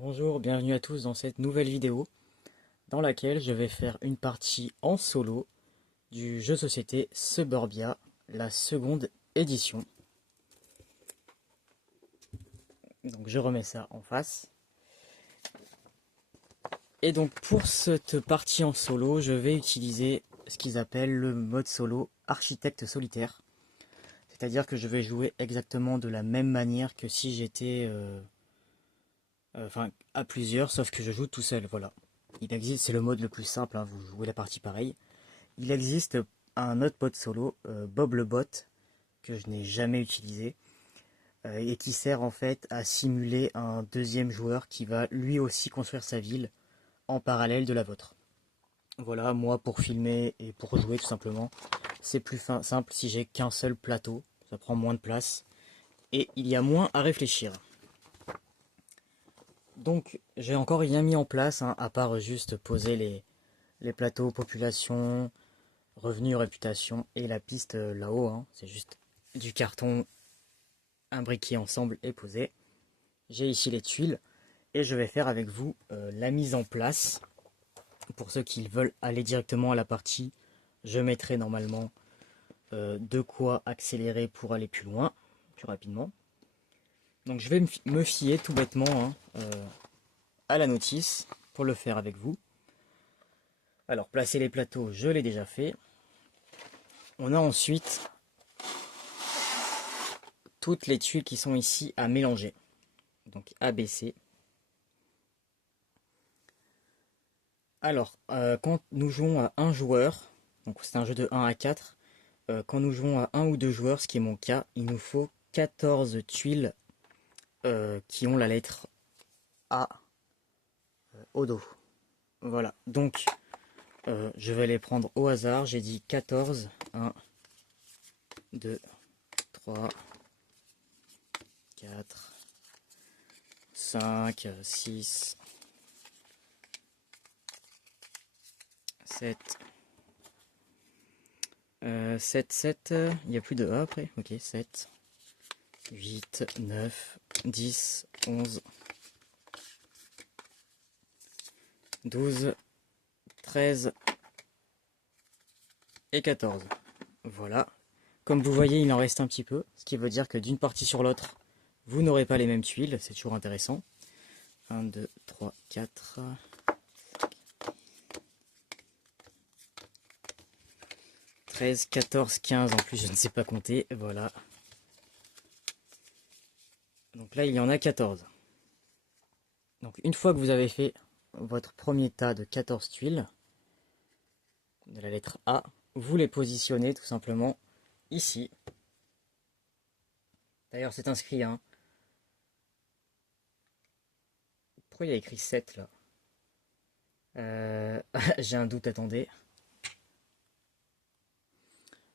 Bonjour, bienvenue à tous dans cette nouvelle vidéo dans laquelle je vais faire une partie en solo du jeu de société Suburbia, la seconde édition. Donc je remets ça en face. Et donc pour cette partie en solo, je vais utiliser ce qu'ils appellent le mode solo architecte solitaire. C'est-à-dire que je vais jouer exactement de la même manière que si j'étais à plusieurs, sauf que je joue tout seul, voilà. Il existe, c'est le mode le plus simple, hein, vous jouez la partie pareil. Il existe un autre mode solo, Bob le Bot, que je n'ai jamais utilisé, et qui sert en fait à simuler un deuxième joueur qui va lui aussi construire sa ville en parallèle de la vôtre. Voilà, moi pour filmer et pour jouer tout simplement, c'est plus simple si j'ai qu'un seul plateau, ça prend moins de place, et il y a moins à réfléchir. Donc j'ai encore rien mis en place, hein, à part juste poser les plateaux population, revenu, réputation et la piste là-haut, hein. C'est juste du carton imbriqué ensemble et posé. J'ai ici les tuiles et je vais faire avec vous la mise en place. Pour ceux qui veulent aller directement à la partie, je mettrai normalement de quoi accélérer pour aller plus loin, plus rapidement. Donc je vais me fier tout bêtement, hein, à la notice pour le faire avec vous. Alors placer les plateaux, je l'ai déjà fait. On a ensuite toutes les tuiles qui sont ici à mélanger. Donc ABC. Alors, quand nous jouons à un joueur, donc c'est un jeu de 1 à 4, quand nous jouons à un ou deux joueurs, ce qui est mon cas, il nous faut 14 tuiles qui ont la lettre A au dos. Voilà, donc je vais les prendre au hasard, j'ai dit 14, 1, 2, 3, 4, 5, 6, 7, 7, 7, il n'y a plus de A après, ok, 7, 8, 9, 10, 11, 12, 13 et 14. Voilà. Comme vous voyez, il en reste un petit peu, ce qui veut dire que d'une partie sur l'autre, vous n'aurez pas les mêmes tuiles, c'est toujours intéressant. 1, 2, 3, 4... 13, 14, 15, en plus je ne sais pas compter, voilà. Donc là il y en a 14. Donc une fois que vous avez fait votre premier tas de 14 tuiles, de la lettre A, vous les positionnez tout simplement ici. D'ailleurs c'est inscrit, hein. Pourquoi il y a écrit 7 là? J'ai un doute, attendez.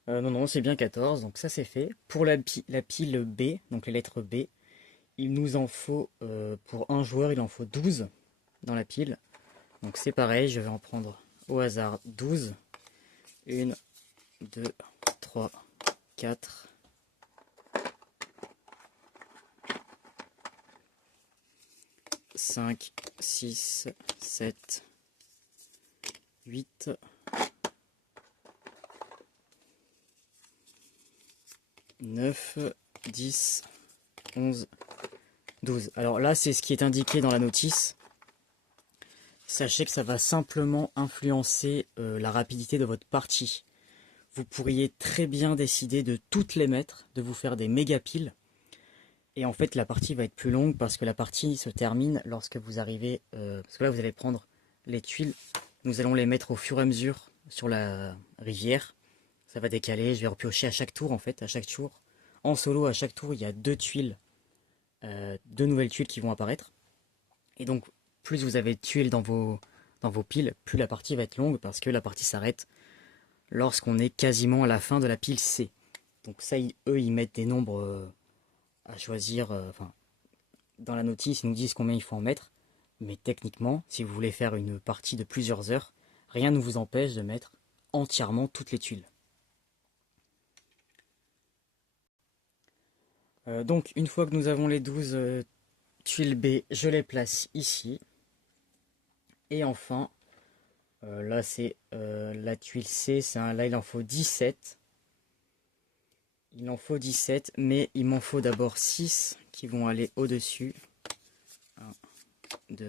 Non, non, c'est bien 14, donc ça c'est fait. Pour la pile B, donc les lettres B, il nous en faut, pour un joueur, il en faut 12 dans la pile. Donc c'est pareil, je vais en prendre au hasard 12. 1, 2, 3, 4, 5, 6, 7, 8, 9, 10, 11, 12. Alors là, c'est ce qui est indiqué dans la notice. Sachez que ça va simplement influencer la rapidité de votre partie. Vous pourriez très bien décider de toutes les mettre, de vous faire des méga piles. Et en fait, la partie va être plus longue parce que la partie se termine lorsque vous arrivez... parce que là, vous allez prendre les tuiles. Nous allons les mettre au fur et à mesure sur la rivière. Ça va décaler, je vais repiocher à chaque tour en fait, à chaque tour. En solo, à chaque tour, il y a deux tuiles, deux nouvelles tuiles qui vont apparaître. Et donc, plus vous avez de tuiles dans vos piles, plus la partie va être longue parce que la partie s'arrête lorsqu'on est quasiment à la fin de la pile C. Donc ça, eux, ils mettent des nombres à choisir. Enfin, dans la notice, ils nous disent combien il faut en mettre. Mais techniquement, si vous voulez faire une partie de plusieurs heures, rien ne vous empêche de mettre entièrement toutes les tuiles. Donc, une fois que nous avons les 12 tuiles B, je les place ici. Et enfin, là c'est la tuile C, là il en faut 17. Il en faut 17, mais il m'en faut d'abord 6 qui vont aller au-dessus. 1, 2,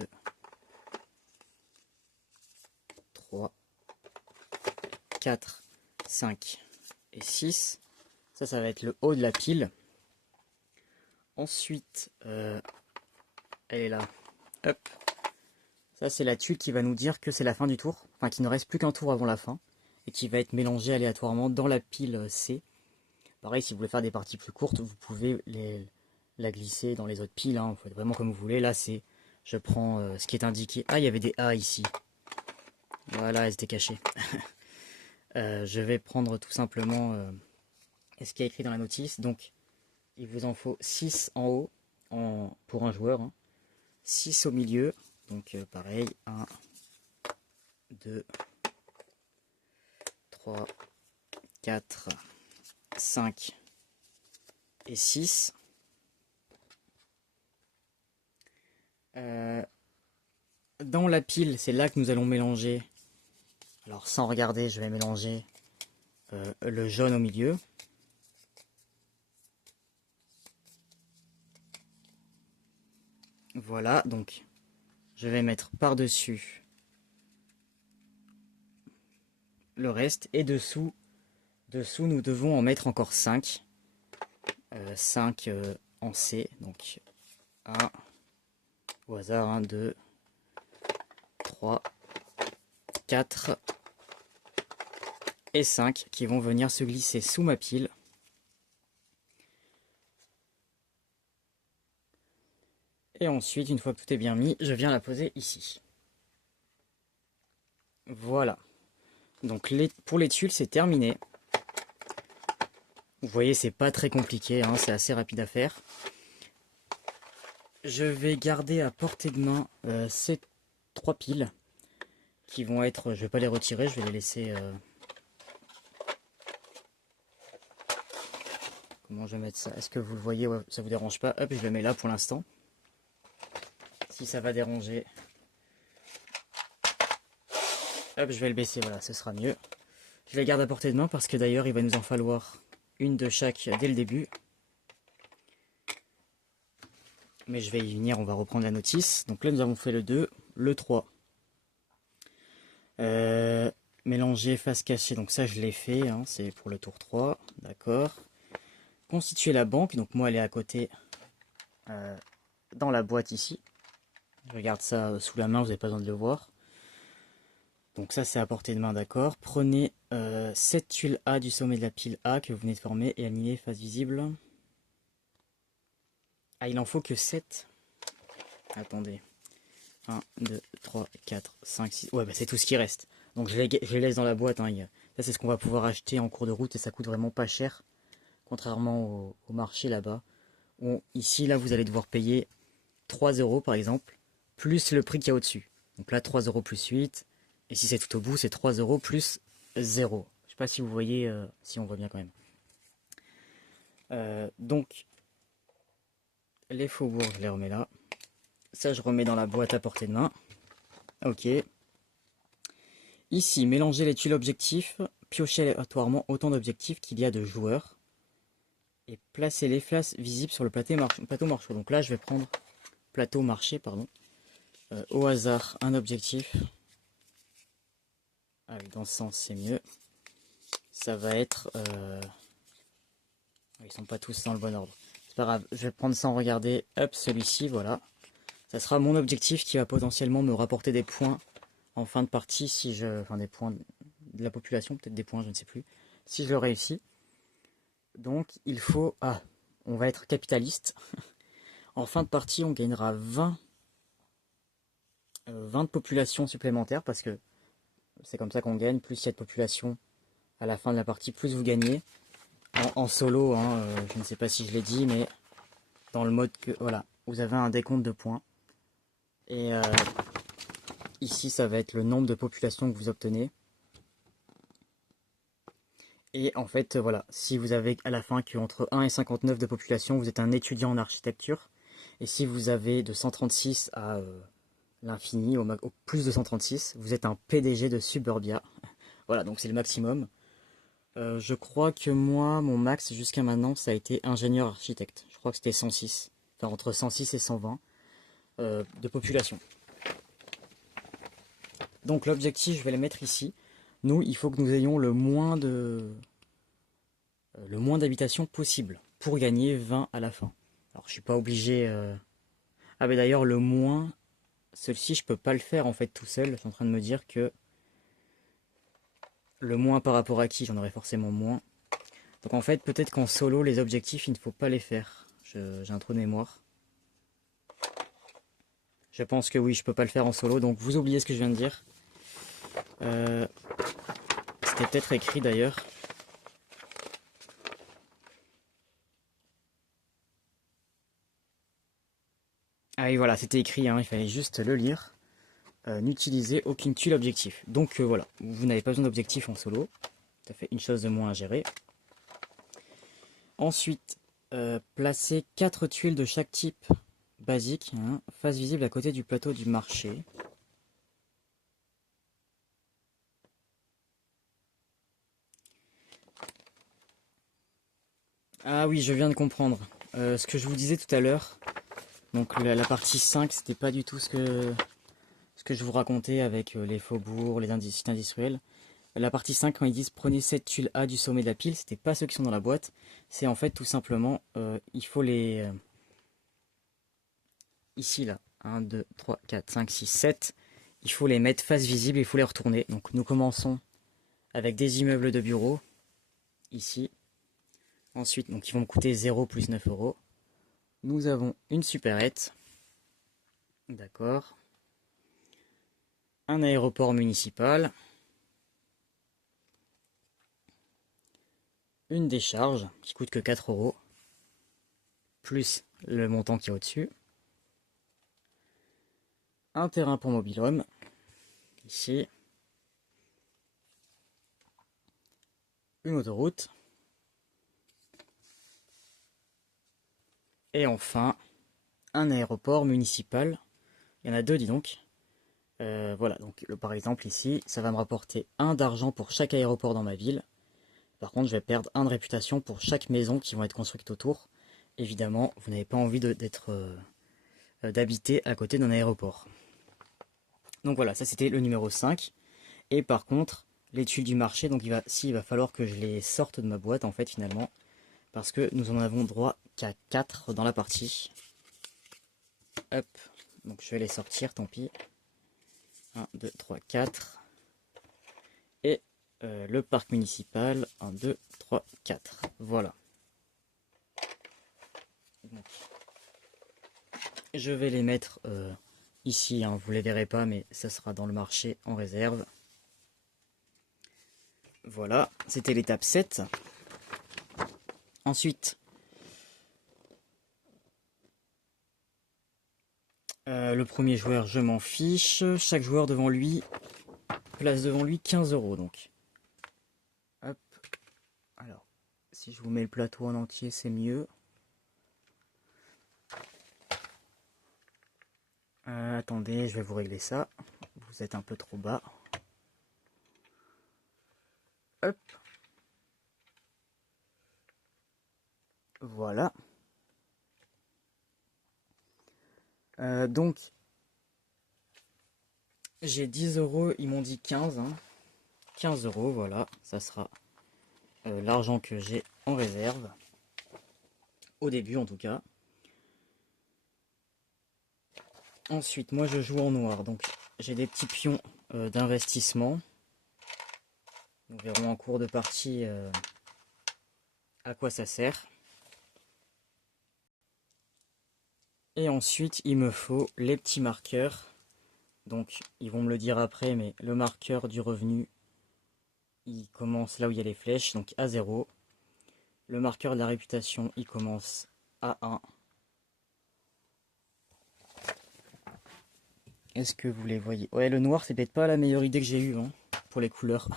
3, 4, 5 et 6. Ça va être le haut de la pile. Ensuite, elle est là. Hop. Ça, c'est la tuile qui va nous dire que c'est la fin du tour. Enfin, qu'il ne reste plus qu'un tour avant la fin. Et qui va être mélangée aléatoirement dans la pile C. Pareil, si vous voulez faire des parties plus courtes, vous pouvez la glisser dans les autres piles. Hein. Vous faites vraiment comme vous voulez. Là, c'est... Je prends ce qui est indiqué. Ah, il y avait des A ici. Voilà, elles étaient cachées. Je vais prendre tout simplement ce qui est écrit dans la notice. Donc, il vous en faut 6 en haut pour un joueur. Hein. 6 au milieu. Donc, pareil. 1, 2, 3, 4, 5 et 6. Dans la pile, c'est là que nous allons mélanger. Alors, sans regarder, je vais mélanger le jaune au milieu. Voilà, donc je vais mettre par-dessus le reste. Et dessous, nous devons en mettre encore 5. 5 en C. Donc 1, au hasard, 1, 2, 3, 4 et 5 qui vont venir se glisser sous ma pile. Et ensuite, une fois que tout est bien mis, je viens la poser ici. Voilà. Donc pour les tuiles, c'est terminé. Vous voyez, c'est pas très compliqué, hein, c'est assez rapide à faire. Je vais garder à portée de main ces 3 piles qui vont être... Je vais pas les retirer, je vais les laisser... Comment je vais mettre ça? Est-ce que vous le voyez? Ouais, ça vous dérange pas? Hop, je le mets là pour l'instant. Si ça va déranger... Hop, je vais le baisser, voilà, ce sera mieux. Je les garde à portée de main parce que d'ailleurs, il va nous en falloir une de chaque dès le début. Mais je vais y venir, on va reprendre la notice. Donc là, nous avons fait le 2, le 3. Mélanger face cachée, donc ça je l'ai fait, hein, c'est pour le tour 3, d'accord. Constituer la banque, donc moi elle est à côté dans la boîte ici. Je regarde ça sous la main, vous n'avez pas besoin de le voir. Donc ça c'est à portée de main, d'accord. Prenez cette tuile A du sommet de la pile A que vous venez de former et alignez face visible. Ah, il en faut que 7. Attendez. 1, 2, 3, 4, 5, 6. Ouais, bah c'est tout ce qui reste. Donc je les laisse dans la boîte. Hein. Ça c'est ce qu'on va pouvoir acheter en cours de route et ça coûte vraiment pas cher. Contrairement au marché là-bas. Ici, là, vous allez devoir payer 3 € par exemple, plus le prix qu'il y a au-dessus. Donc là, 3 € plus 8. Et si c'est tout au bout, c'est 3 € plus 0. Je sais pas si vous voyez, si on voit bien quand même. Donc, les faubourgs, je les remets là. Ça, je remets dans la boîte à portée de main. Ok. Ici, mélanger les tuiles objectifs, piocher aléatoirement autant d'objectifs qu'il y a de joueurs. Et placer les flashs visibles sur le plateau marché. Donc là, je vais prendre plateau marché, pardon. Au hasard, un objectif. Allez, dans ce sens, c'est mieux. Ça va être... Ils sont pas tous dans le bon ordre. C'est pas grave, je vais prendre sans regarder. Hop, celui-ci, voilà. Ça sera mon objectif qui va potentiellement me rapporter des points en fin de partie si je... Enfin, des points de la population, peut-être des points, je ne sais plus. Si je le réussis. Donc, il faut... Ah, on va être capitaliste. En fin de partie, on gagnera 20 de population supplémentaire parce que c'est comme ça qu'on gagne. Plus il y a de population à la fin de la partie, plus vous gagnez. En solo, hein, je ne sais pas si je l'ai dit, mais dans le mode que... Voilà, vous avez un décompte de points. Et ici, ça va être le nombre de populations que vous obtenez. Et en fait, voilà, si vous avez à la fin qu'entre 1 et 59 de population, vous êtes un étudiant en architecture. Et si vous avez de 136 à l'infini, au plus de 136, vous êtes un PDG de Suburbia. Voilà, donc c'est le maximum. Je crois que moi, mon max jusqu'à maintenant, ça a été ingénieur architecte. Je crois que c'était 106, enfin entre 106 et 120 de population. Donc l'objectif, je vais le mettre ici. Nous, il faut que nous ayons le moins d'habitations possible pour gagner 20 à la fin. Alors je suis pas obligé. Ah mais d'ailleurs le moins, celui-ci je peux pas le faire en fait tout seul. Je suis en train de me dire que le moins par rapport à qui, j'en aurais forcément moins. Donc en fait peut-être qu'en solo les objectifs il ne faut pas les faire. J'ai un trou de mémoire. Je pense que oui, je peux pas le faire en solo, donc vous oubliez ce que je viens de dire. C'était peut-être écrit d'ailleurs. Ah oui voilà, c'était écrit, hein, il fallait juste le lire. N'utilisez aucune tuile objectif. Donc voilà, vous n'avez pas besoin d'objectif en solo. Ça fait une chose de moins à gérer. Ensuite, placez 4 tuiles de chaque type basique, hein, face visible à côté du plateau du marché. Ah oui, je viens de comprendre. Ce que je vous disais tout à l'heure, donc la partie 5, c'était pas du tout ce que je vous racontais avec les faubourgs, les sites industriels. La partie 5, quand ils disent prenez cette tuile A du sommet de la pile, c'était pas ceux qui sont dans la boîte. C'est en fait tout simplement, il faut les... ici là, 1, 2, 3, 4, 5, 6, 7. Il faut les mettre face visible, il faut les retourner. Donc nous commençons avec des immeubles de bureaux, ici. Ensuite, donc ils vont me coûter 0 plus 9 euros. Nous avons une supérette. D'accord. Un aéroport municipal. Une décharge qui coûte que 4 euros. Plus le montant qui est au-dessus. Un terrain pour mobil-home. Ici. Une autoroute. Et enfin, un aéroport municipal. Il y en a deux, dis donc. Voilà, donc par exemple ici, ça va me rapporter 1 d'argent pour chaque aéroport dans ma ville. Par contre, je vais perdre 1 de réputation pour chaque maison qui vont être construites autour. Évidemment, vous n'avez pas envie d'habiter à côté d'un aéroport. Donc voilà, ça c'était le numéro 5. Et par contre, les tuiles du marché, donc il va falloir que je les sorte de ma boîte en fait finalement. Parce que nous en avons droit qu'à 4 dans la partie. Hop, donc je vais les sortir, tant pis. 1, 2, 3, 4. Et le parc municipal, 1, 2, 3, 4. Voilà. Donc, je vais les mettre ici, hein, vous ne les verrez pas, mais ça sera dans le marché en réserve. Voilà, c'était l'étape 7. Ensuite, le premier joueur, je m'en fiche. Chaque joueur devant lui place devant lui 15 euros. Donc, hop. Alors, si je vous mets le plateau en entier, c'est mieux. Attendez, je vais vous régler ça. Vous êtes un peu trop bas. Hop. Voilà. Donc, j'ai 10 euros, ils m'ont dit 15. Hein. 15 euros, voilà. Ça sera l'argent que j'ai en réserve. Au début, en tout cas. Ensuite, moi, je joue en noir. Donc, j'ai des petits pions d'investissement. Nous verrons en cours de partie à quoi ça sert. Et ensuite, il me faut les petits marqueurs. Donc, ils vont me le dire après, mais le marqueur du revenu, il commence là où il y a les flèches, donc à 0. Le marqueur de la réputation, il commence à 1. Est-ce que vous les voyez? Ouais, le noir, c'est peut-être pas la meilleure idée que j'ai eue hein, pour les couleurs.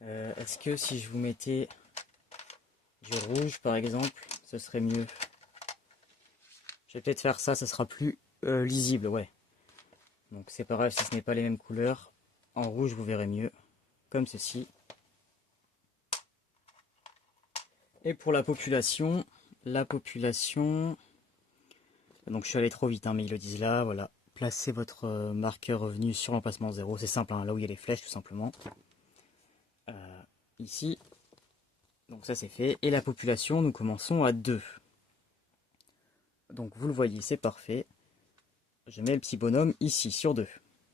Est-ce que si je vous mettais du rouge, par exemple, ce serait mieux? Je vais peut-être faire ça, ça sera plus lisible, ouais. Donc c'est pas grave si ce n'est pas les mêmes couleurs. En rouge, vous verrez mieux, comme ceci. Et pour la population, donc je suis allé trop vite, hein, mais ils le disent là, voilà. Placez votre marqueur revenu sur l'emplacement 0, c'est simple, hein, là où il y a les flèches tout simplement. Ici, donc ça c'est fait. Et la population, nous commençons à 2. Donc vous le voyez, c'est parfait. Je mets le petit bonhomme ici, sur 2.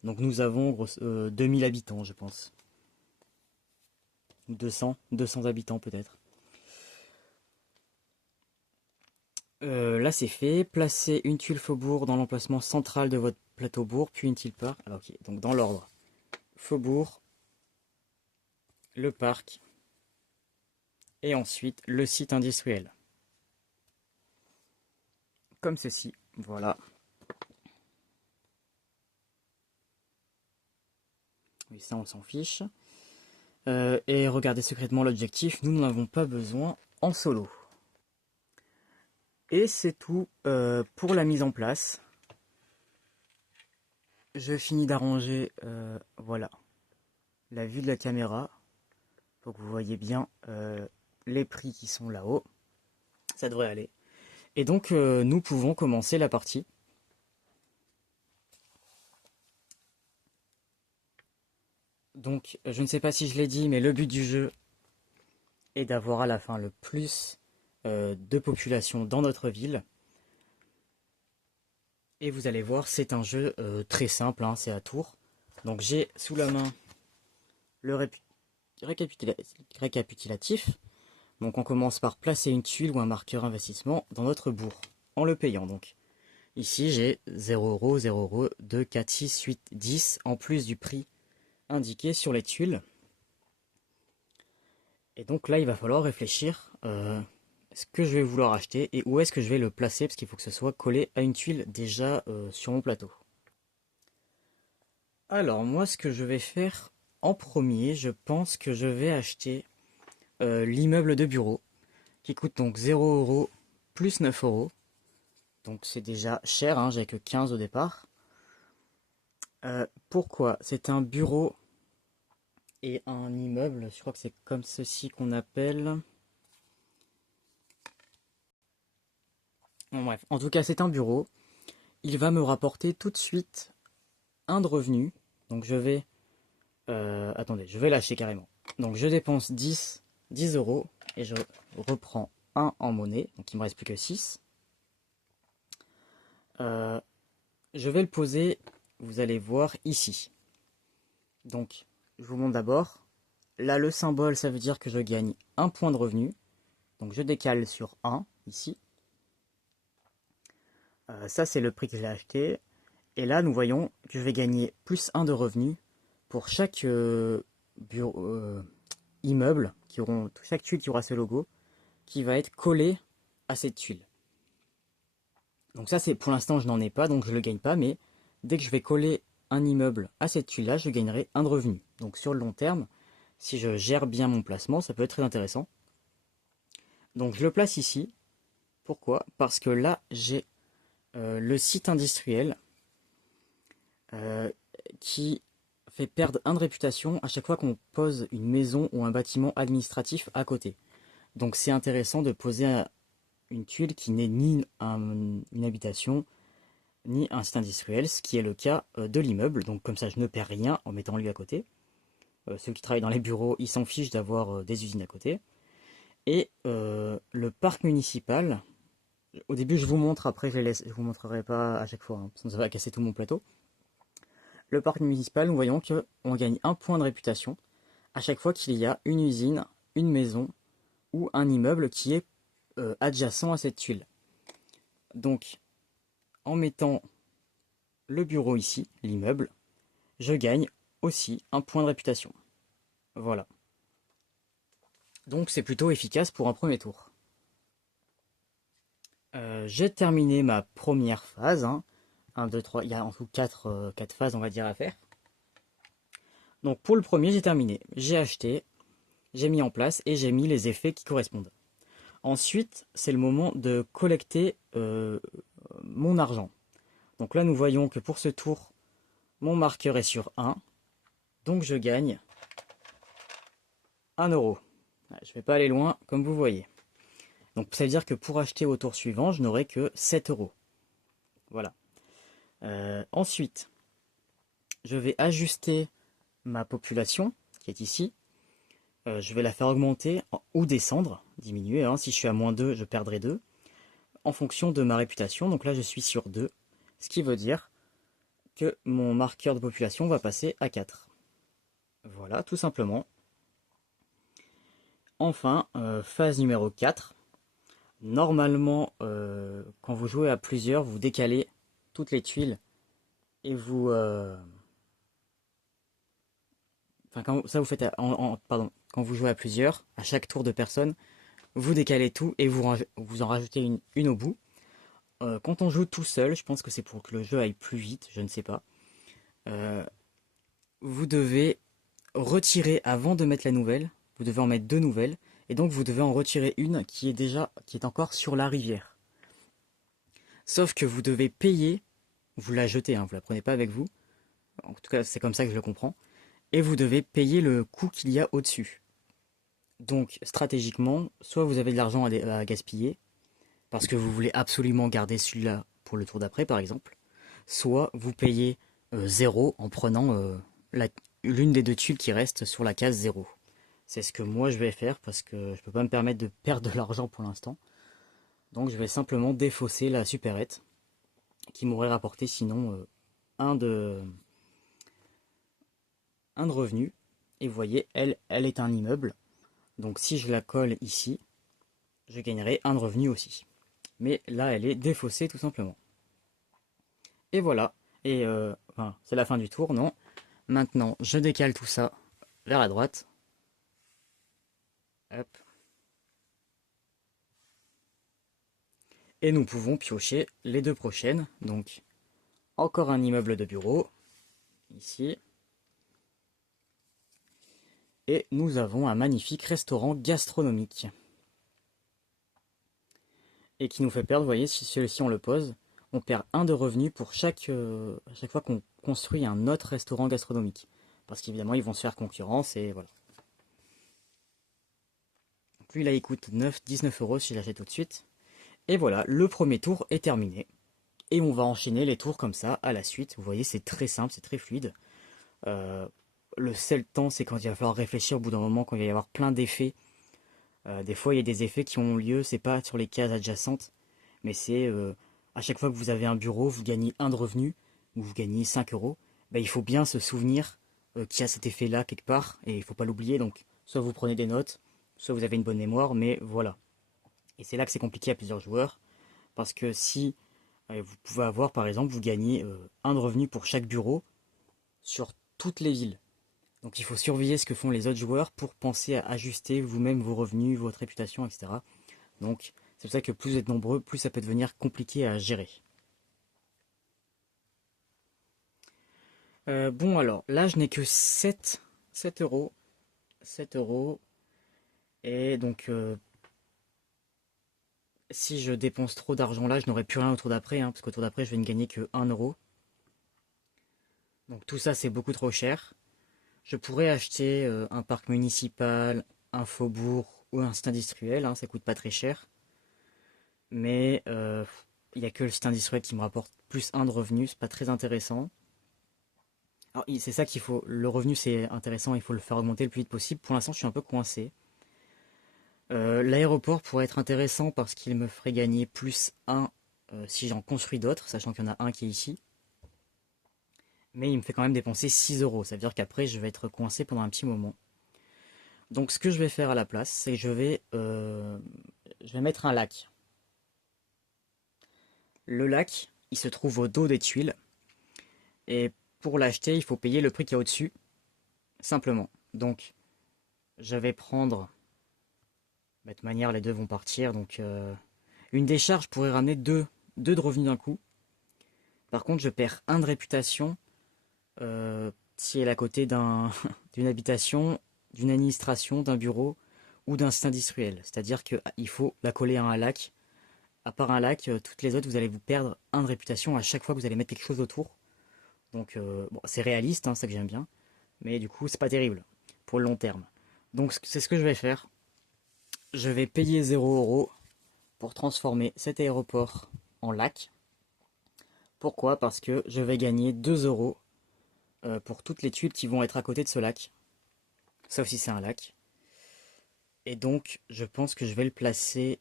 Donc nous avons 2000 habitants, je pense. 200 habitants peut-être. Là c'est fait. Placez une tuile faubourg dans l'emplacement central de votre plateau bourg, puis une tuile parc. Alors ok, donc dans l'ordre. Faubourg, le parc, et ensuite le site industriel. Comme ceci, voilà. Oui, ça on s'en fiche. Et regardez secrètement l'objectif, nous n'en avons pas besoin en solo. Et c'est tout pour la mise en place. Je finis d'arranger, voilà, la vue de la caméra. Pour que vous voyez bien les prix qui sont là-haut. Ça devrait aller. Et donc nous pouvons commencer la partie. Donc je ne sais pas si je l'ai dit, mais le but du jeu est d'avoir à la fin le plus de population dans notre ville. Et vous allez voir, c'est un jeu très simple, hein, c'est à tour. Donc j'ai sous la main le récapitulatif. Donc on commence par placer une tuile ou un marqueur investissement dans notre bourg, en le payant donc. Ici j'ai 0 €, 0 €, 2, 4, 6, 8, 10, en plus du prix indiqué sur les tuiles. Et donc là il va falloir réfléchir ce que je vais vouloir acheter et où est-ce que je vais le placer, parce qu'il faut que ce soit collé à une tuile déjà sur mon plateau. Alors moi ce que je vais faire en premier, je pense que je vais acheter l'immeuble de bureau qui coûte donc 0 € plus 9 €. Donc c'est déjà cher, hein, j'ai que 15 au départ. Pourquoi? C'est un bureau et un immeuble, je crois que c'est comme ceci qu'on appelle. Bon, bref, en tout cas c'est un bureau. Il va me rapporter tout de suite un de revenu. Donc je vais... attendez, je vais lâcher carrément. Donc je dépense 10 € et je reprends 1 en monnaie. Donc il me reste plus que 6. Je vais le poser, vous allez voir ici. Donc je vous montre d'abord. Là le symbole ça veut dire que je gagne un point de revenu. Donc je décale sur 1 ici. Ça c'est le prix que j'ai acheté. Et là nous voyons que je vais gagner plus 1 de revenu pour chaque immeuble, chaque tuile qui aura ce logo, qui va être collé à cette tuile. Donc ça c'est pour l'instant je n'en ai pas, donc je ne le gagne pas, mais dès que je vais coller un immeuble à cette tuile là, je gagnerai un de revenu. Donc sur le long terme, si je gère bien mon placement, ça peut être très intéressant. Donc je le place ici. Pourquoi? Parce que là j'ai le site industriel qui fait perdre 1 de réputation à chaque fois qu'on pose une maison ou un bâtiment administratif à côté. Donc c'est intéressant de poser une tuile qui n'est ni une habitation, ni un site industriel, ce qui est le cas de l'immeuble. Donc comme ça je ne perds rien en mettant lui à côté. Ceux qui travaillent dans les bureaux, ils s'en fichent d'avoir des usines à côté. Et le parc municipal, au début je vous montre, après je vous montrerai pas à chaque fois, hein, sinon ça va casser tout mon plateau. Le parc municipal, nous voyons qu'on gagne un point de réputation à chaque fois qu'il y a une usine, une maison ou un immeuble qui est adjacent à cette tuile. Donc, en mettant le bureau ici, l'immeuble, je gagne aussi un point de réputation. Voilà. Donc c'est plutôt efficace pour un premier tour. J'ai terminé ma première phase. 1, 2, 3, il y a en tout 4 phases on va dire à faire. Donc pour le premier j'ai terminé. J'ai acheté, j'ai mis en place et j'ai mis les effets qui correspondent. Ensuite c'est le moment de collecter mon argent. Donc là, nous voyons que pour ce tour, mon marqueur est sur 1. Donc je gagne 1 euro. Je ne vais pas aller loin, comme vous voyez. Donc ça veut dire que pour acheter au tour suivant, je n'aurai que 7 euros. Voilà. Ensuite, je vais ajuster ma population, qui est ici. Je vais la faire augmenter ou descendre, diminuer. Si je suis à -2, je perdrai 2. En fonction de ma réputation. Donc là, je suis sur 2. Ce qui veut dire que mon marqueur de population va passer à 4. Voilà, tout simplement. Enfin, phase numéro 4. Normalement, quand vous jouez à plusieurs, vous décalez toutes les tuiles et vous... Enfin, quand ça vous faites pardon, quand vous jouez à plusieurs, à chaque tour de personne, vous décalez tout et vous en rajoutez une au bout. Quand on joue tout seul, je pense que c'est pour que le jeu aille plus vite, je ne sais pas. Vous devez retirer avant de mettre la nouvelle. Vous devez en mettre 2 nouvelles. Et donc vous devez en retirer une qui est encore sur la rivière. Sauf que vous devez payer, vous la jetez, vous la prenez pas avec vous. En tout cas, c'est comme ça que je le comprends. Et vous devez payer le coût qu'il y a au-dessus. Donc stratégiquement, soit vous avez de l'argent à gaspiller, parce que vous voulez absolument garder celui-là pour le tour d'après par exemple, soit vous payez 0 en prenant l'une des 2 tuiles qui restent sur la case 0. C'est ce que moi je vais faire parce que je peux pas me permettre de perdre de l'argent pour l'instant. Donc je vais simplement défausser la supérette qui m'aurait rapporté sinon un de revenu. Et vous voyez, elle est un immeuble. Donc si je la colle ici, je gagnerai un de revenu aussi. Mais là, elle est défaussée tout simplement. Et voilà. Et enfin, c'est la fin du tour, non? Maintenant, je décale tout ça vers la droite. Hop. Et nous pouvons piocher les 2 prochaines. Donc, encore un immeuble de bureau. Ici. Et nous avons un magnifique restaurant gastronomique. Et qui nous fait perdre, vous voyez, si celui-ci on le pose, on perd 1 de revenu pour à chaque fois qu'on construit un autre restaurant gastronomique. Parce qu'évidemment, ils vont se faire concurrence et voilà. Donc lui, là, il coûte 19 euros si je l'achète tout de suite. Et voilà, le premier tour est terminé. Et on va enchaîner les tours comme ça à la suite. Vous voyez, c'est très simple, c'est très fluide. Le seul temps, c'est quand il va falloir réfléchir au bout d'un moment, quand il va y avoir plein d'effets. Des fois, il y a des effets qui ont lieu, c'est pas sur les cases adjacentes, mais c'est à chaque fois que vous avez un bureau, vous gagnez 1 de revenu, ou vous gagnez 5 euros. Ben, il faut bien se souvenir qu'il y a cet effet-là quelque part, et il faut pas l'oublier. Donc, soit vous prenez des notes, soit vous avez une bonne mémoire, mais voilà. Et c'est là que c'est compliqué à plusieurs joueurs, parce que si vous pouvez avoir, par exemple, vous gagnez 1 de revenu pour chaque bureau sur toutes les villes. Donc il faut surveiller ce que font les autres joueurs pour penser à ajuster vous-même vos revenus, votre réputation, etc. Donc c'est pour ça que plus vous êtes nombreux, plus ça peut devenir compliqué à gérer. Bon alors, là je n'ai que 7 euros. 7 euros. Et donc si je dépense trop d'argent là, je n'aurai plus rien au tour d'après, parce qu'au tour d'après je vais ne gagner que 1 euro. Donc tout ça c'est beaucoup trop cher. Je pourrais acheter un parc municipal, un faubourg ou un site industriel, ça coûte pas très cher. Mais il n'y a que le site industriel qui me rapporte plus 1 de revenu, c'est pas très intéressant. Alors c'est ça qu'il faut, le revenu c'est intéressant, il faut le faire augmenter le plus vite possible. Pour l'instant je suis un peu coincé. L'aéroport pourrait être intéressant parce qu'il me ferait gagner plus 1 si j'en construis d'autres, sachant qu'il y en a un qui est ici. Mais il me fait quand même dépenser 6 euros, ça veut dire qu'après je vais être coincé pendant un petit moment. Donc ce que je vais faire à la place, c'est que je vais mettre un lac. Le lac, il se trouve au dos des tuiles. Et pour l'acheter, il faut payer le prix qu'il y a au-dessus. Simplement. Donc, je vais prendre... De toute manière, les deux vont partir. Donc, une décharge pourrait ramener 2 de revenus d'un coup. Par contre, je perds 1 de réputation si elle est à côté d'une habitation, d'une administration, d'un bureau ou d'un site industriel. C'est-à-dire qu'il faut la coller à un lac à part un lac, toutes les autres, vous allez vous perdre un de réputation à chaque fois que vous allez mettre quelque chose autour. Donc, bon, c'est réaliste, hein, c'est ça que j'aime bien. Mais du coup, c'est pas terrible pour le long terme. Donc, c'est ce que je vais faire. Je vais payer 0 € pour transformer cet aéroport en lac. Pourquoi? Parce que je vais gagner 2 € pour toutes les tuiles qui vont être à côté de ce lac. Sauf si c'est un lac. Et donc, je pense que je vais le placer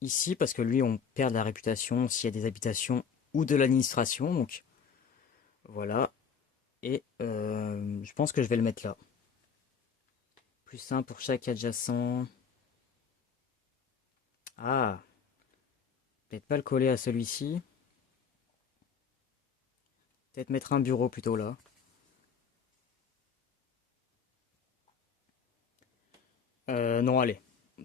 ici, parce que lui, on perd de la réputation s'il y a des habitations ou de l'administration. Donc, voilà. Et je pense que je vais le mettre là. Plus simple pour chaque adjacent. Ah, peut-être pas le coller à celui-ci. Peut-être mettre un bureau plutôt là. Non, allez.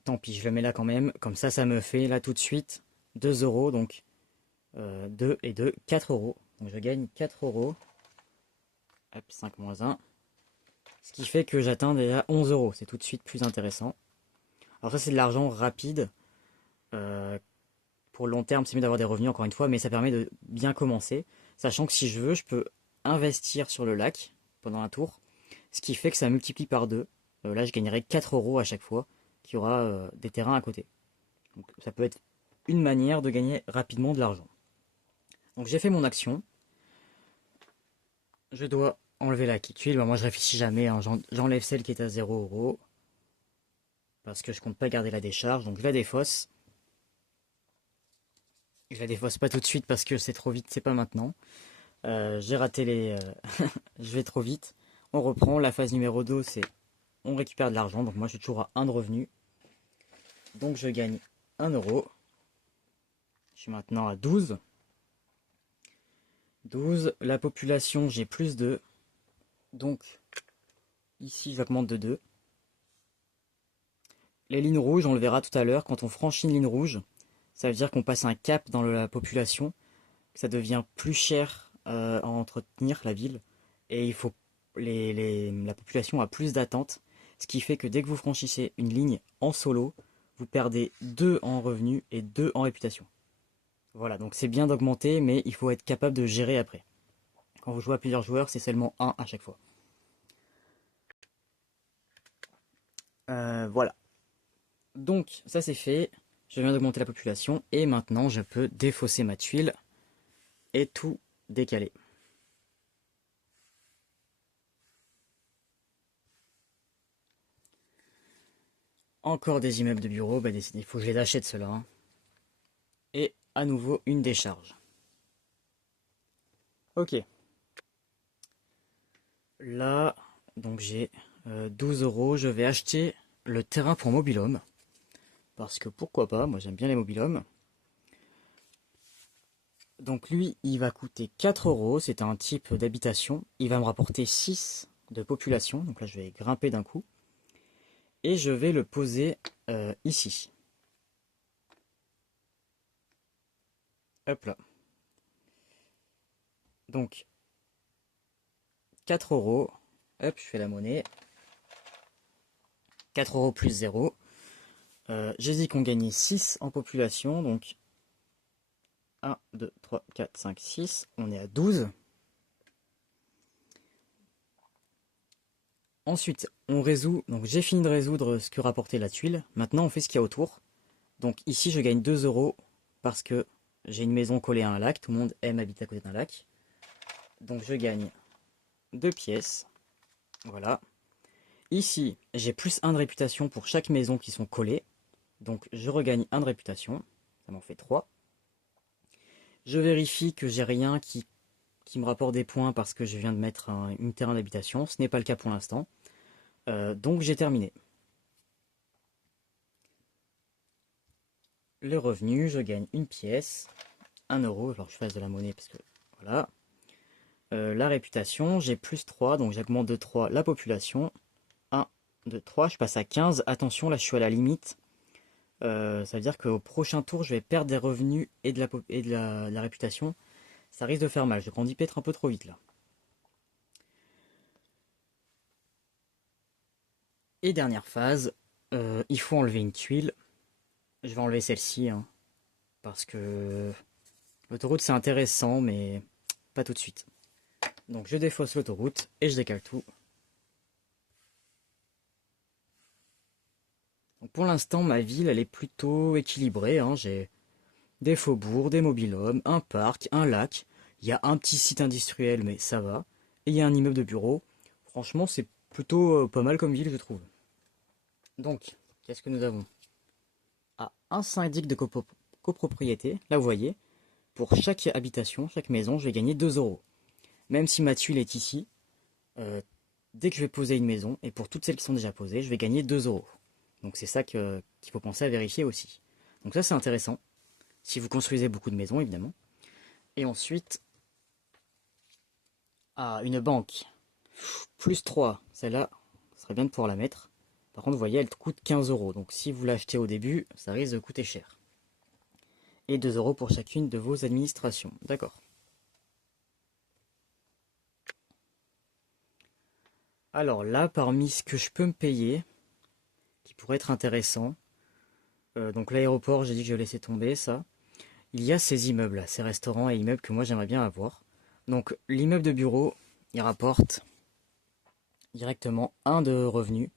Tant pis, je le mets là quand même. Comme ça me fait là tout de suite 2 €. Donc 2 et 2, 4 €. Donc je gagne 4 €. Hop, 5 moins 1. Ce qui fait que j'atteins déjà 11 €. C'est tout de suite plus intéressant. Alors ça, c'est de l'argent rapide. Euh, pour le long terme, c'est mieux d'avoir des revenus, encore une fois, mais ça permet de bien commencer. Sachant que si je veux, je peux investir sur le lac pendant un tour. Ce qui fait que ça multiplie par 2. Là, je gagnerai 4 € à chaque fois qu'il y aura des terrains à côté. Donc, ça peut être une manière de gagner rapidement de l'argent. Donc j'ai fait mon action. Je dois enlever la tuile. Moi, je réfléchis jamais, hein. J'enlève celle qui est à 0 € parce que je compte pas garder la décharge. Donc je la défausse. Je la défausse pas tout de suite parce que c'est trop vite, c'est pas maintenant. J'ai raté les... je vais trop vite. On reprend. La phase numéro 2, c'est on récupère de l'argent. Donc moi, je suis toujours à 1 de revenu. Donc je gagne 1 €. Je suis maintenant à 12. 12. La population, j'ai plus de... Donc ici, j'augmente de 2. Les lignes rouges, on le verra tout à l'heure, quand on franchit une ligne rouge, ça veut dire qu'on passe un cap dans la population, que ça devient plus cher à entretenir la ville, et il faut la population a plus d'attentes, ce qui fait que dès que vous franchissez une ligne en solo, vous perdez 2 en revenus et 2 en réputation. Voilà, donc c'est bien d'augmenter, mais il faut être capable de gérer après. Quand vous jouez à plusieurs joueurs, c'est seulement un à chaque fois. Voilà. Donc ça c'est fait. Je viens d'augmenter la population et maintenant je peux défausser ma tuile et tout décaler. Encore des immeubles de bureaux, bah, il faut que je les achète ceux-là, hein. Et à nouveau une décharge. Ok. Là, donc j'ai 12 €. Je vais acheter le terrain pour mobil-home. Parce que pourquoi pas, moi j'aime bien les mobil-homes. Donc lui, il va coûter 4 €. C'est un type d'habitation. Il va me rapporter 6 de population. Donc là, je vais grimper d'un coup. Et je vais le poser ici. Hop là. Donc 4 €. Hop, je fais la monnaie. 4 € plus 0. J'ai dit qu'on gagnait 6 en population. Donc 1, 2, 3, 4, 5, 6. On est à 12. Ensuite, on résout. Donc j'ai fini de résoudre ce que rapportait la tuile. Maintenant, on fait ce qu'il y a autour. Donc ici, je gagne 2 € parce que j'ai une maison collée à un lac. Tout le monde aime habiter à côté d'un lac. Donc je gagne 2 pièces. Voilà. Ici, j'ai plus 1 de réputation pour chaque maison qui sont collées. Donc je regagne 1 de réputation. Ça m'en fait 3. Je vérifie que j'ai rien qui me rapporte des points parce que je viens de mettre une terrain d'habitation. Ce n'est pas le cas pour l'instant. Donc j'ai terminé. Le revenu, je gagne une pièce. 1 €. Alors je fasse de la monnaie parce que voilà. La réputation, j'ai plus 3. Donc j'augmente de 3 la population. 1, 2, 3. Je passe à 15. Attention, là je suis à la limite. Ça veut dire qu'au prochain tour, je vais perdre des revenus et de la réputation. Ça risque de faire mal. Je grandis peut-être un peu trop vite là. Et dernière phase, il faut enlever une tuile. Je vais enlever celle-ci, hein, parce que l'autoroute c'est intéressant, mais pas tout de suite. Donc je défausse l'autoroute et je décale tout. Donc pour l'instant, ma ville elle est plutôt équilibrée, hein. J'ai des faubourgs, des mobil-homes, un parc, un lac. Il y a un petit site industriel, mais ça va. Et il y a un immeuble de bureau. Franchement, c'est plutôt pas mal comme ville, je trouve. Donc, qu'est-ce que nous avons? Ah, un syndic de copropriété. Là, vous voyez, pour chaque habitation, chaque maison, je vais gagner 2 euros. Même si ma tuile est ici, euh, dès que je vais poser une maison, et pour toutes celles qui sont déjà posées, je vais gagner 2 euros. Donc c'est ça qu'il faut penser à vérifier aussi. Donc ça, c'est intéressant. Si vous construisez beaucoup de maisons, évidemment. Et ensuite, une banque. Plus 3. Celle-là, ce serait bien de pouvoir la mettre. Par contre, vous voyez, elle coûte 15 euros. Donc si vous l'achetez au début, ça risque de coûter cher. Et 2 euros pour chacune de vos administrations. D'accord. Alors là, parmi ce que je peux me payer, qui pourrait être intéressant, donc l'aéroport, j'ai dit que je laissais tomber ça. Il y a ces immeubles là, ces restaurants et immeubles que moi j'aimerais bien avoir. Donc l'immeuble de bureau, il rapporte directement un de revenus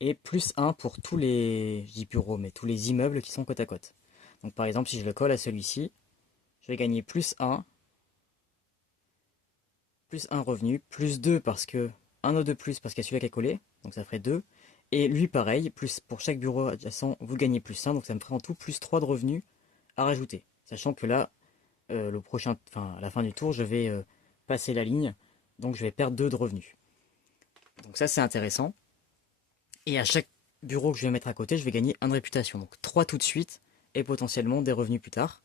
et plus un pour tous les, je dis bureaux, mais tous les immeubles qui sont côte à côte. Donc par exemple, si je le colle à celui-ci, je vais gagner plus un revenu, plus 2 parce que, un autre de plus parce qu'il y a celui-là qui est collé, donc ça ferait 2. Et lui pareil, plus pour chaque bureau adjacent, vous gagnez plus un, donc ça me ferait en tout plus 3 de revenus à rajouter. Sachant que là, à la fin du tour, je vais passer la ligne, donc je vais perdre 2 de revenus. Donc ça c'est intéressant. Et à chaque bureau que je vais mettre à côté, je vais gagner 1 de réputation. Donc 3 tout de suite et potentiellement des revenus plus tard.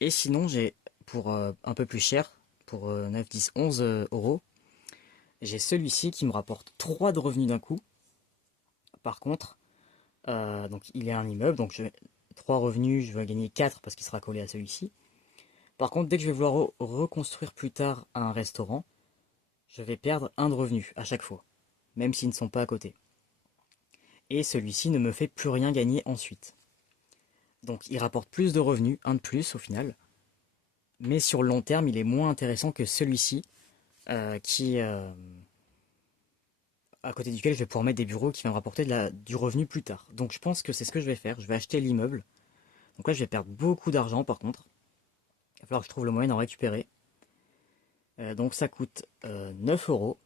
Et sinon, j'ai pour un peu plus cher, pour 9, 10, 11 euros, j'ai celui-ci qui me rapporte 3 de revenus d'un coup. Par contre, donc il est un immeuble, donc 3 revenus, je vais gagner 4 parce qu'il sera collé à celui-ci. Par contre, dès que je vais vouloir reconstruire plus tard un restaurant, je vais perdre 1 de revenus à chaque fois, même s'ils ne sont pas à côté. Et celui-ci ne me fait plus rien gagner ensuite. Donc il rapporte plus de revenus, un de plus au final, mais sur le long terme, il est moins intéressant que celui-ci, qui à côté duquel je vais pouvoir mettre des bureaux qui vont me rapporter du revenu plus tard. Donc je pense que c'est ce que je vais faire. Je vais acheter l'immeuble. Donc là, je vais perdre beaucoup d'argent par contre. Il va falloir que je trouve le moyen d'en récupérer. Donc ça coûte 9 euros.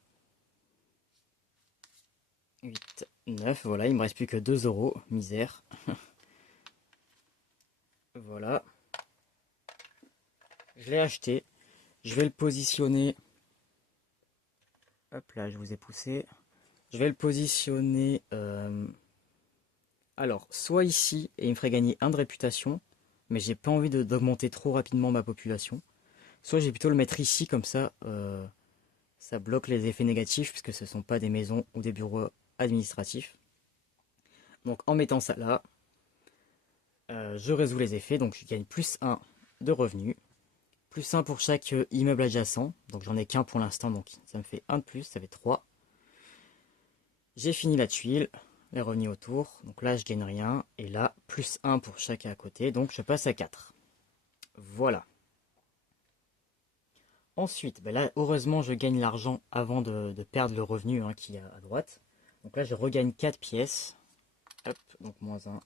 8, 9, voilà, il me reste plus que 2 euros. Misère. Voilà. Je l'ai acheté. Je vais le positionner. Hop là, je vous ai poussé. Je vais le positionner. Alors, soit ici, et il me ferait gagner 1 de réputation, mais j'ai pas envie d'augmenter trop rapidement ma population. Soit j'ai plutôt le mettre ici, comme ça bloque les effets négatifs, puisque ce ne sont pas des maisons ou des bureaux administratifs. Donc en mettant ça là, je résous les effets, donc je gagne plus 1 de revenus, plus 1 pour chaque immeuble adjacent, donc j'en ai qu'un pour l'instant, donc ça me fait 1 de plus, ça fait 3. J'ai fini la tuile, les revenus autour, donc là je gagne rien, et là plus 1 pour chaque à côté, donc je passe à 4. Voilà. Ensuite, ben là heureusement je gagne l'argent avant de perdre le revenu qui est à droite. Donc là je regagne 4 pièces, hop, donc moins 1.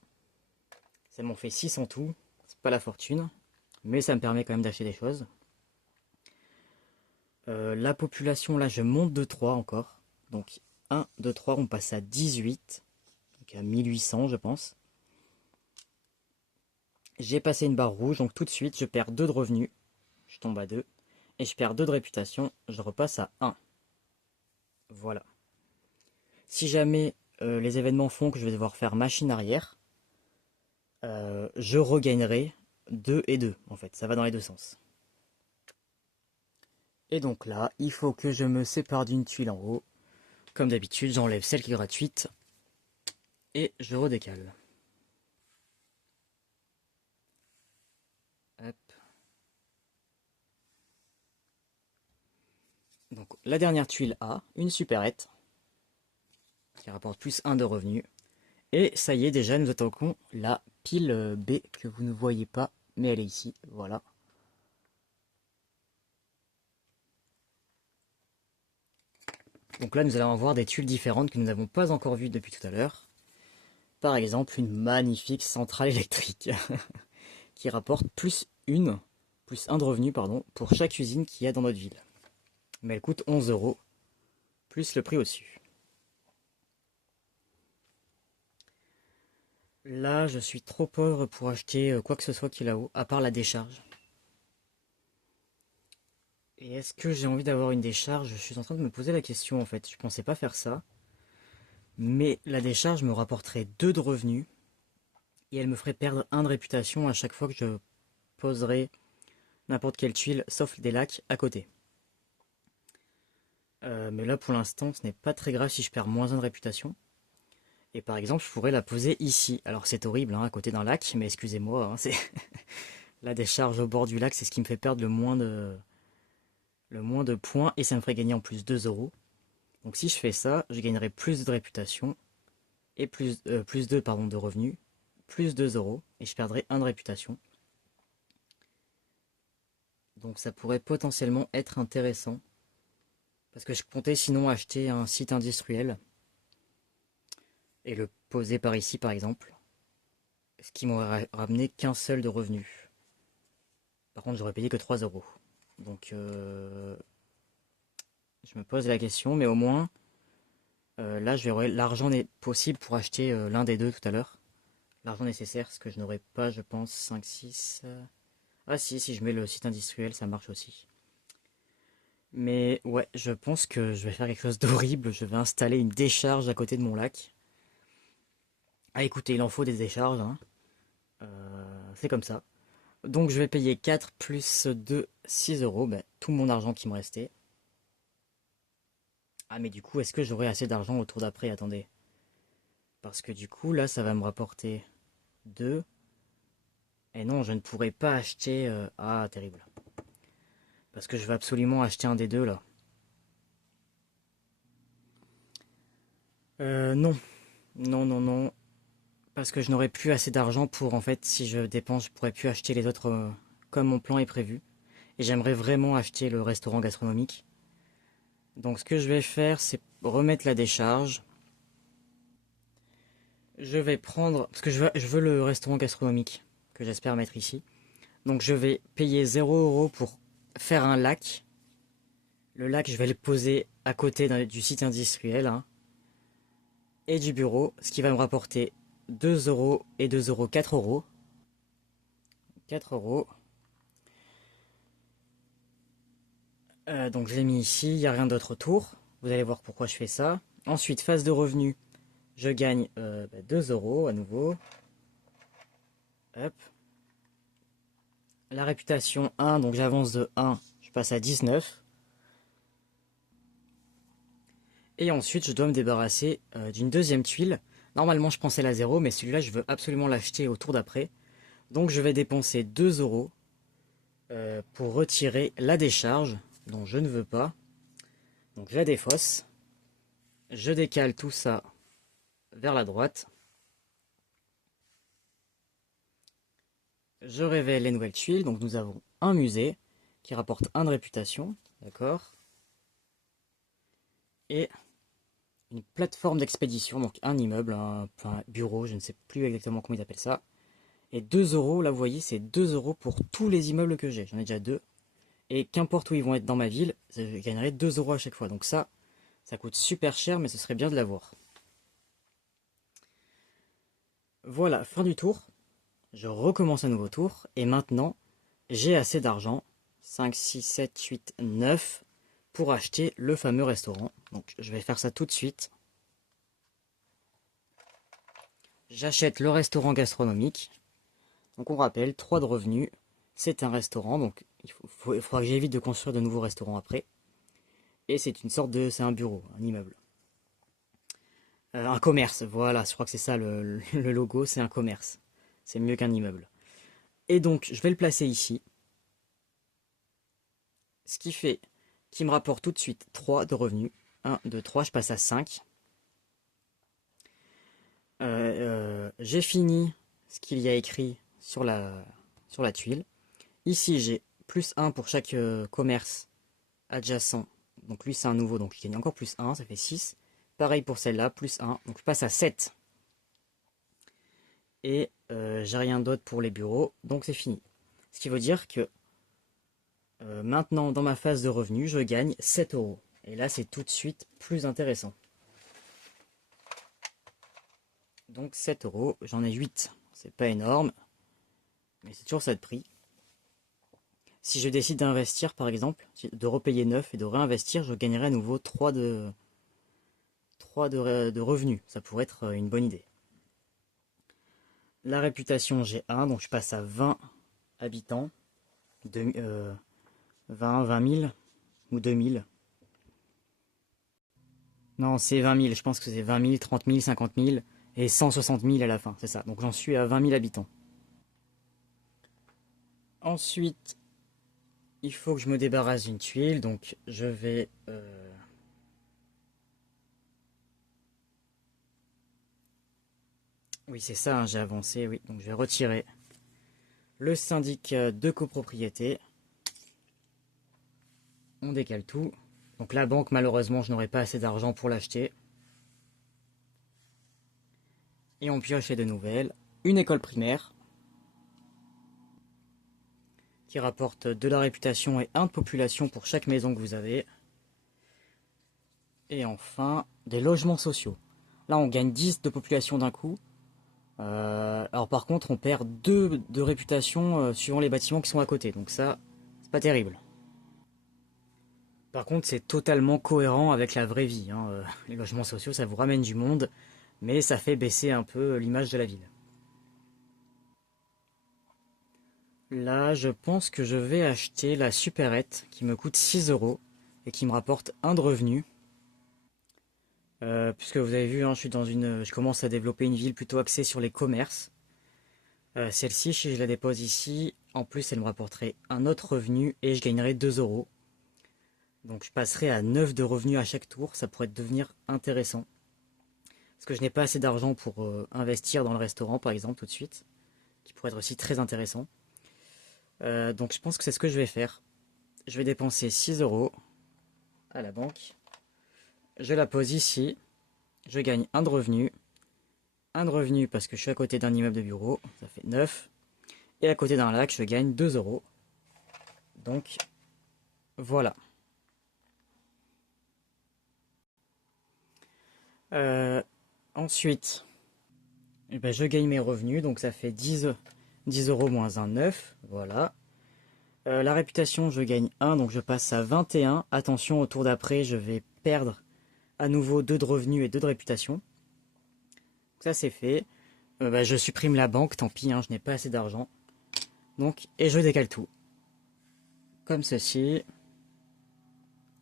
Ça m'en fait 6 en tout, c'est pas la fortune, mais ça me permet quand même d'acheter des choses. La population, là, je monte de 3 encore. Donc 1, 2, 3, on passe à 18. Donc à 1800, je pense. J'ai passé une barre rouge, donc tout de suite, je perds 2 de revenus. Je tombe à 2. Et je perds 2 de réputation, je repasse à 1. Voilà. Si jamais les événements font que je vais devoir faire machine arrière, je regagnerai 2 et 2, en fait. Ça va dans les deux sens. Et donc là, il faut que je me sépare d'une tuile en haut. Comme d'habitude, j'enlève celle qui est gratuite et je redécale. Hop. Donc la dernière tuile A, une supérette qui rapporte plus 1 de revenus. Et ça y est, déjà, nous attaquons la pile B que vous ne voyez pas, mais elle est ici, voilà. Donc là, nous allons avoir des tuiles différentes que nous n'avons pas encore vues depuis tout à l'heure. Par exemple, une magnifique centrale électrique qui rapporte plus un de revenu, pardon, pour chaque usine qu'il y a dans notre ville. Mais elle coûte 11 euros, plus le prix au-dessus. Là, je suis trop pauvre pour acheter quoi que ce soit qui est là-haut, à part la décharge. Et est-ce que j'ai envie d'avoir une décharge? Je suis en train de me poser la question en fait. Je pensais pas faire ça. Mais la décharge me rapporterait 2 de revenus. Et elle me ferait perdre 1 de réputation à chaque fois que je poserais n'importe quelle tuile, sauf des lacs à côté. Mais là pour l'instant, ce n'est pas très grave si je perds moins 1 de réputation. Et par exemple, je pourrais la poser ici. Alors c'est horrible, hein, à côté d'un lac, mais excusez-moi, hein, c'est la décharge au bord du lac, c'est ce qui me fait perdre le moins de points et ça me ferait gagner en plus 2 euros. Donc si je fais ça, je gagnerai plus de réputation et plus de, pardon, de revenus, plus 2 euros et je perdrai 1 de réputation. Donc ça pourrait potentiellement être intéressant. Parce que je comptais sinon acheter un site industriel et le poser par ici par exemple. Ce qui m'aurait ramené qu'un seul de revenus. Par contre j'aurais payé que 3 euros. Donc je me pose la question, mais au moins là j'aurai l'argent possible pour acheter l'un des deux tout à l'heure. L'argent nécessaire, ce que je n'aurais pas, je pense, 5, 6. Ah si je mets le site industriel, ça marche aussi. Mais ouais, je pense que je vais faire quelque chose d'horrible. Je vais installer une décharge à côté de mon lac. Ah écoutez, il en faut des décharges, hein. C'est comme ça. Donc je vais payer 4 plus 2, 6 euros. Ben, tout mon argent qui me restait. Ah mais du coup, est-ce que j'aurai assez d'argent au tour d'après? Attendez. Parce que du coup, là, ça va me rapporter 2. Et non, je ne pourrai pas acheter... Ah, terrible. Parce que je veux absolument acheter un des deux, là. Non. Non, non, non. Parce que je n'aurai plus assez d'argent pour, en fait, si je dépense, je pourrais plus acheter les autres comme mon plan est prévu. Et j'aimerais vraiment acheter le restaurant gastronomique. Donc ce que je vais faire, c'est remettre la décharge. Je vais prendre... Parce que je veux le restaurant gastronomique, que j'espère mettre ici. Donc je vais payer 0 € pour faire un lac. Le lac, je vais le poser à côté du site industriel, hein, et du bureau, ce qui va me rapporter 2 euros et 2 euros, 4 euros. 4 euros. Donc je l'ai mis ici, il n'y a rien d'autre autour. Vous allez voir pourquoi je fais ça. Ensuite, phase de revenus, je gagne 2 euros à nouveau. Hop. La réputation 1, donc j'avance de 1, je passe à 19. Et ensuite, je dois me débarrasser d'une deuxième tuile. Normalement, je pensais la 0, mais celui-là, je veux absolument l'acheter au tour d'après. Donc je vais dépenser 2 euros pour retirer la décharge, dont je ne veux pas. Donc je la défausse. Je décale tout ça vers la droite. Je révèle les nouvelles tuiles. Donc nous avons un musée qui rapporte 1 de réputation. D'accord. Et une plateforme d'expédition, donc un immeuble, un bureau, je ne sais plus exactement comment ils appellent ça. Et 2 euros, là vous voyez, c'est 2 euros pour tous les immeubles que j'ai. J'en ai déjà 2. Et qu'importe où ils vont être dans ma ville, je gagnerai 2 euros à chaque fois. Donc ça coûte super cher, mais ce serait bien de l'avoir. Voilà, fin du tour. Je recommence un nouveau tour. Et maintenant, j'ai assez d'argent. 5, 6, 7, 8, 9 pour acheter le fameux restaurant. Donc je vais faire ça tout de suite. J'achète le restaurant gastronomique. Donc on rappelle, 3 de revenus. C'est un restaurant, donc il faudra que j'évite de construire de nouveaux restaurants après. Et c'est une sorte de... c'est un bureau, un immeuble. Un commerce, voilà, je crois que c'est ça le logo, c'est un commerce. C'est mieux qu'un immeuble. Et donc, je vais le placer ici. Ce qui fait qu'il me rapporte tout de suite 3 de revenus. 1, 2, 3, je passe à 5. J'ai fini ce qu'il y a écrit sur la tuile. Ici, j'ai plus 1 pour chaque commerce adjacent. Donc lui, c'est un nouveau, donc je gagne encore plus 1, ça fait 6. Pareil pour celle-là, plus 1, donc je passe à 7. Et j'ai rien d'autre pour les bureaux, donc c'est fini. Ce qui veut dire que maintenant, dans ma phase de revenus, je gagne 7 euros. Et là, c'est tout de suite plus intéressant. Donc 7 euros, j'en ai 8. C'est pas énorme, mais c'est toujours ça de prix. Si je décide d'investir, par exemple, de repayer 9 et de réinvestir, je gagnerai à nouveau 3 de revenus. Ça pourrait être une bonne idée. La réputation, j'ai 1, donc je passe à 20 habitants. 20 000 ou 2000. Non, c'est 20 000, je pense que c'est 20 000, 30 000, 50 000 et 160 000 à la fin, c'est ça. Donc j'en suis à 20 000 habitants. Ensuite, il faut que je me débarrasse d'une tuile, donc je vais... Oui, c'est ça, hein, j'ai avancé, oui. Donc je vais retirer le syndicat de copropriété. On décale tout. Donc la banque, malheureusement, je n'aurai pas assez d'argent pour l'acheter. Et on pioche les deux nouvelles. Une école primaire qui rapporte de la réputation et 1 de population pour chaque maison que vous avez. Et enfin, des logements sociaux. Là, on gagne 10 de population d'un coup. Alors par contre, on perd 2 de réputation suivant les bâtiments qui sont à côté. Donc ça, c'est pas terrible. Par contre, c'est totalement cohérent avec la vraie vie, hein. Les logements sociaux, ça vous ramène du monde, mais ça fait baisser un peu l'image de la ville. Là, je pense que je vais acheter la supérette qui me coûte 6 euros et qui me rapporte 1 de revenu. Puisque vous avez vu, hein, je commence à développer une ville plutôt axée sur les commerces. Celle-ci, si je la dépose ici, en plus, elle me rapporterait un autre revenu et je gagnerais 2 euros. Donc je passerai à 9 de revenus à chaque tour, ça pourrait devenir intéressant. Parce que je n'ai pas assez d'argent pour investir dans le restaurant, par exemple, tout de suite. Qui pourrait être aussi très intéressant. Donc je pense que c'est ce que je vais faire. Je vais dépenser 6 euros à la banque. Je la pose ici. Je gagne 1 de revenu. 1 de revenu parce que je suis à côté d'un immeuble de bureau. Ça fait 9. Et à côté d'un lac, je gagne 2 euros. Donc voilà. Ensuite, eh ben, je gagne mes revenus. Donc ça fait 10 euros moins 1, 9. Voilà. La réputation, je gagne 1, donc je passe à 21. Attention, au tour d'après, je vais perdre à nouveau 2 de revenus et 2 de réputation. Donc ça, c'est fait. Bah, je supprime la banque, tant pis, hein, je n'ai pas assez d'argent. Donc, et je décale tout. Comme ceci.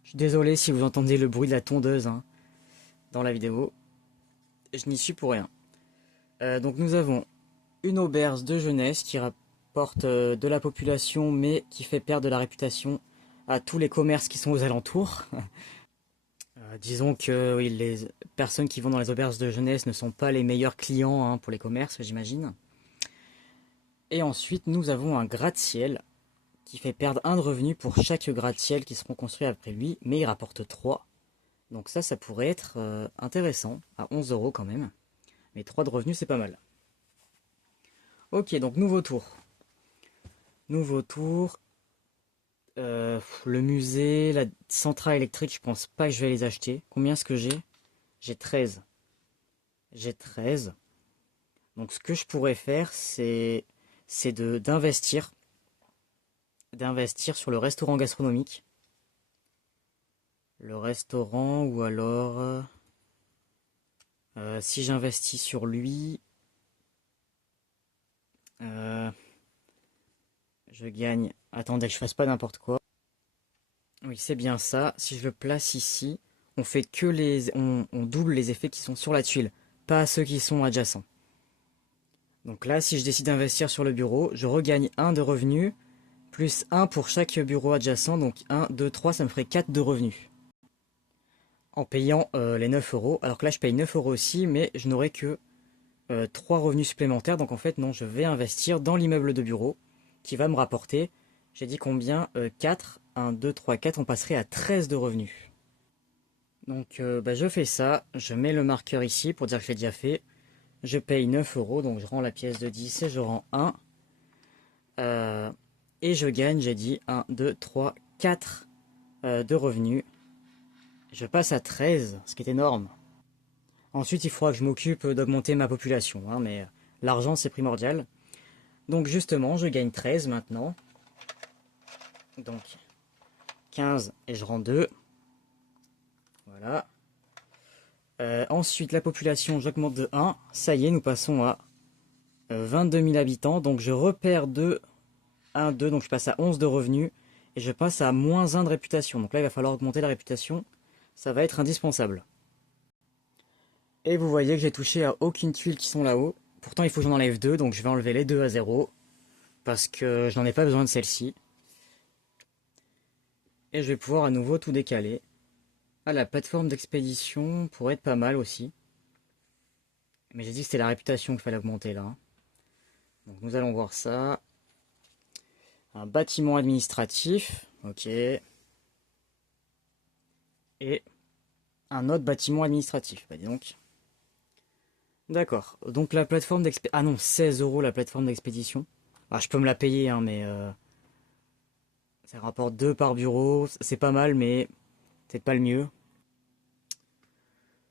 Je suis désolé si vous entendez le bruit de la tondeuse, hein, dans la vidéo. Je n'y suis pour rien. Donc nous avons une auberge de jeunesse qui rapporte de la population, mais qui fait perdre de la réputation à tous les commerces qui sont aux alentours. Disons que oui, les personnes qui vont dans les auberges de jeunesse ne sont pas les meilleurs clients, hein, pour les commerces, j'imagine. Et ensuite, nous avons un gratte-ciel qui fait perdre 1 de revenu pour chaque gratte-ciel qui seront construits après lui, mais il rapporte 3. Donc ça pourrait être intéressant, à 11 euros quand même. Mais 3 de revenus, c'est pas mal. Ok, donc nouveau tour. Nouveau tour. Le musée, la centrale électrique, je pense pas que je vais les acheter. Combien est-ce que j'ai? J'ai 13. J'ai 13. Donc ce que je pourrais faire, c'est d'investir sur le restaurant gastronomique. Le restaurant, ou alors si j'investis sur lui, je gagne. Attendez, que je fasse pas n'importe quoi. Oui, c'est bien ça. Si je le place ici, on fait que on double les effets qui sont sur la tuile, pas ceux qui sont adjacents. Donc là, si je décide d'investir sur le bureau, je regagne 1 de revenus, plus 1 pour chaque bureau adjacent, donc 1, 2, 3, ça me ferait 4 de revenus. En payant les 9 euros, alors que là je paye 9 euros aussi, mais je n'aurai que 3 revenus supplémentaires. Donc en fait, non, je vais investir dans l'immeuble de bureau qui va me rapporter, j'ai dit combien 4, 1, 2, 3, 4, on passerait à 13 de revenus. Donc bah, je fais ça, je mets le marqueur ici pour dire que je l'ai déjà fait. Je paye 9 euros, donc je rends la pièce de 10 et je rends 1. Et je gagne, j'ai dit 1, 2, 3, 4 de revenus. Je passe à 13, ce qui est énorme. Ensuite, il faudra que je m'occupe d'augmenter ma population, hein, mais l'argent c'est primordial. Donc justement, je gagne 13 maintenant. Donc 15 et je rends 2. Voilà. Ensuite, la population, j'augmente de 1. Ça y est, nous passons à 22 000 habitants. Donc je repère 2, 1, 2. Donc je passe à 11 de revenus. Et je passe à moins 1 de réputation. Donc là, il va falloir augmenter la réputation. Ça va être indispensable. Et vous voyez que j'ai touché à aucune tuile qui sont là-haut. Pourtant, il faut que j'en enlève 2. Donc je vais enlever les 2 à 0. Parce que je n'en ai pas besoin de celle-ci. Et je vais pouvoir à nouveau tout décaler. Ah, la plateforme d'expédition pourrait être pas mal aussi. Mais j'ai dit que c'était la réputation qu'il fallait augmenter là. Donc nous allons voir ça. Un bâtiment administratif. Ok. Et un autre bâtiment administratif. Bah dis donc. D'accord. Donc la plateforme d'expédition... Ah non, 16 euros la plateforme d'expédition. Ah, je peux me la payer, hein, mais... ça rapporte 2 par bureau. C'est pas mal, mais... peut-être pas le mieux.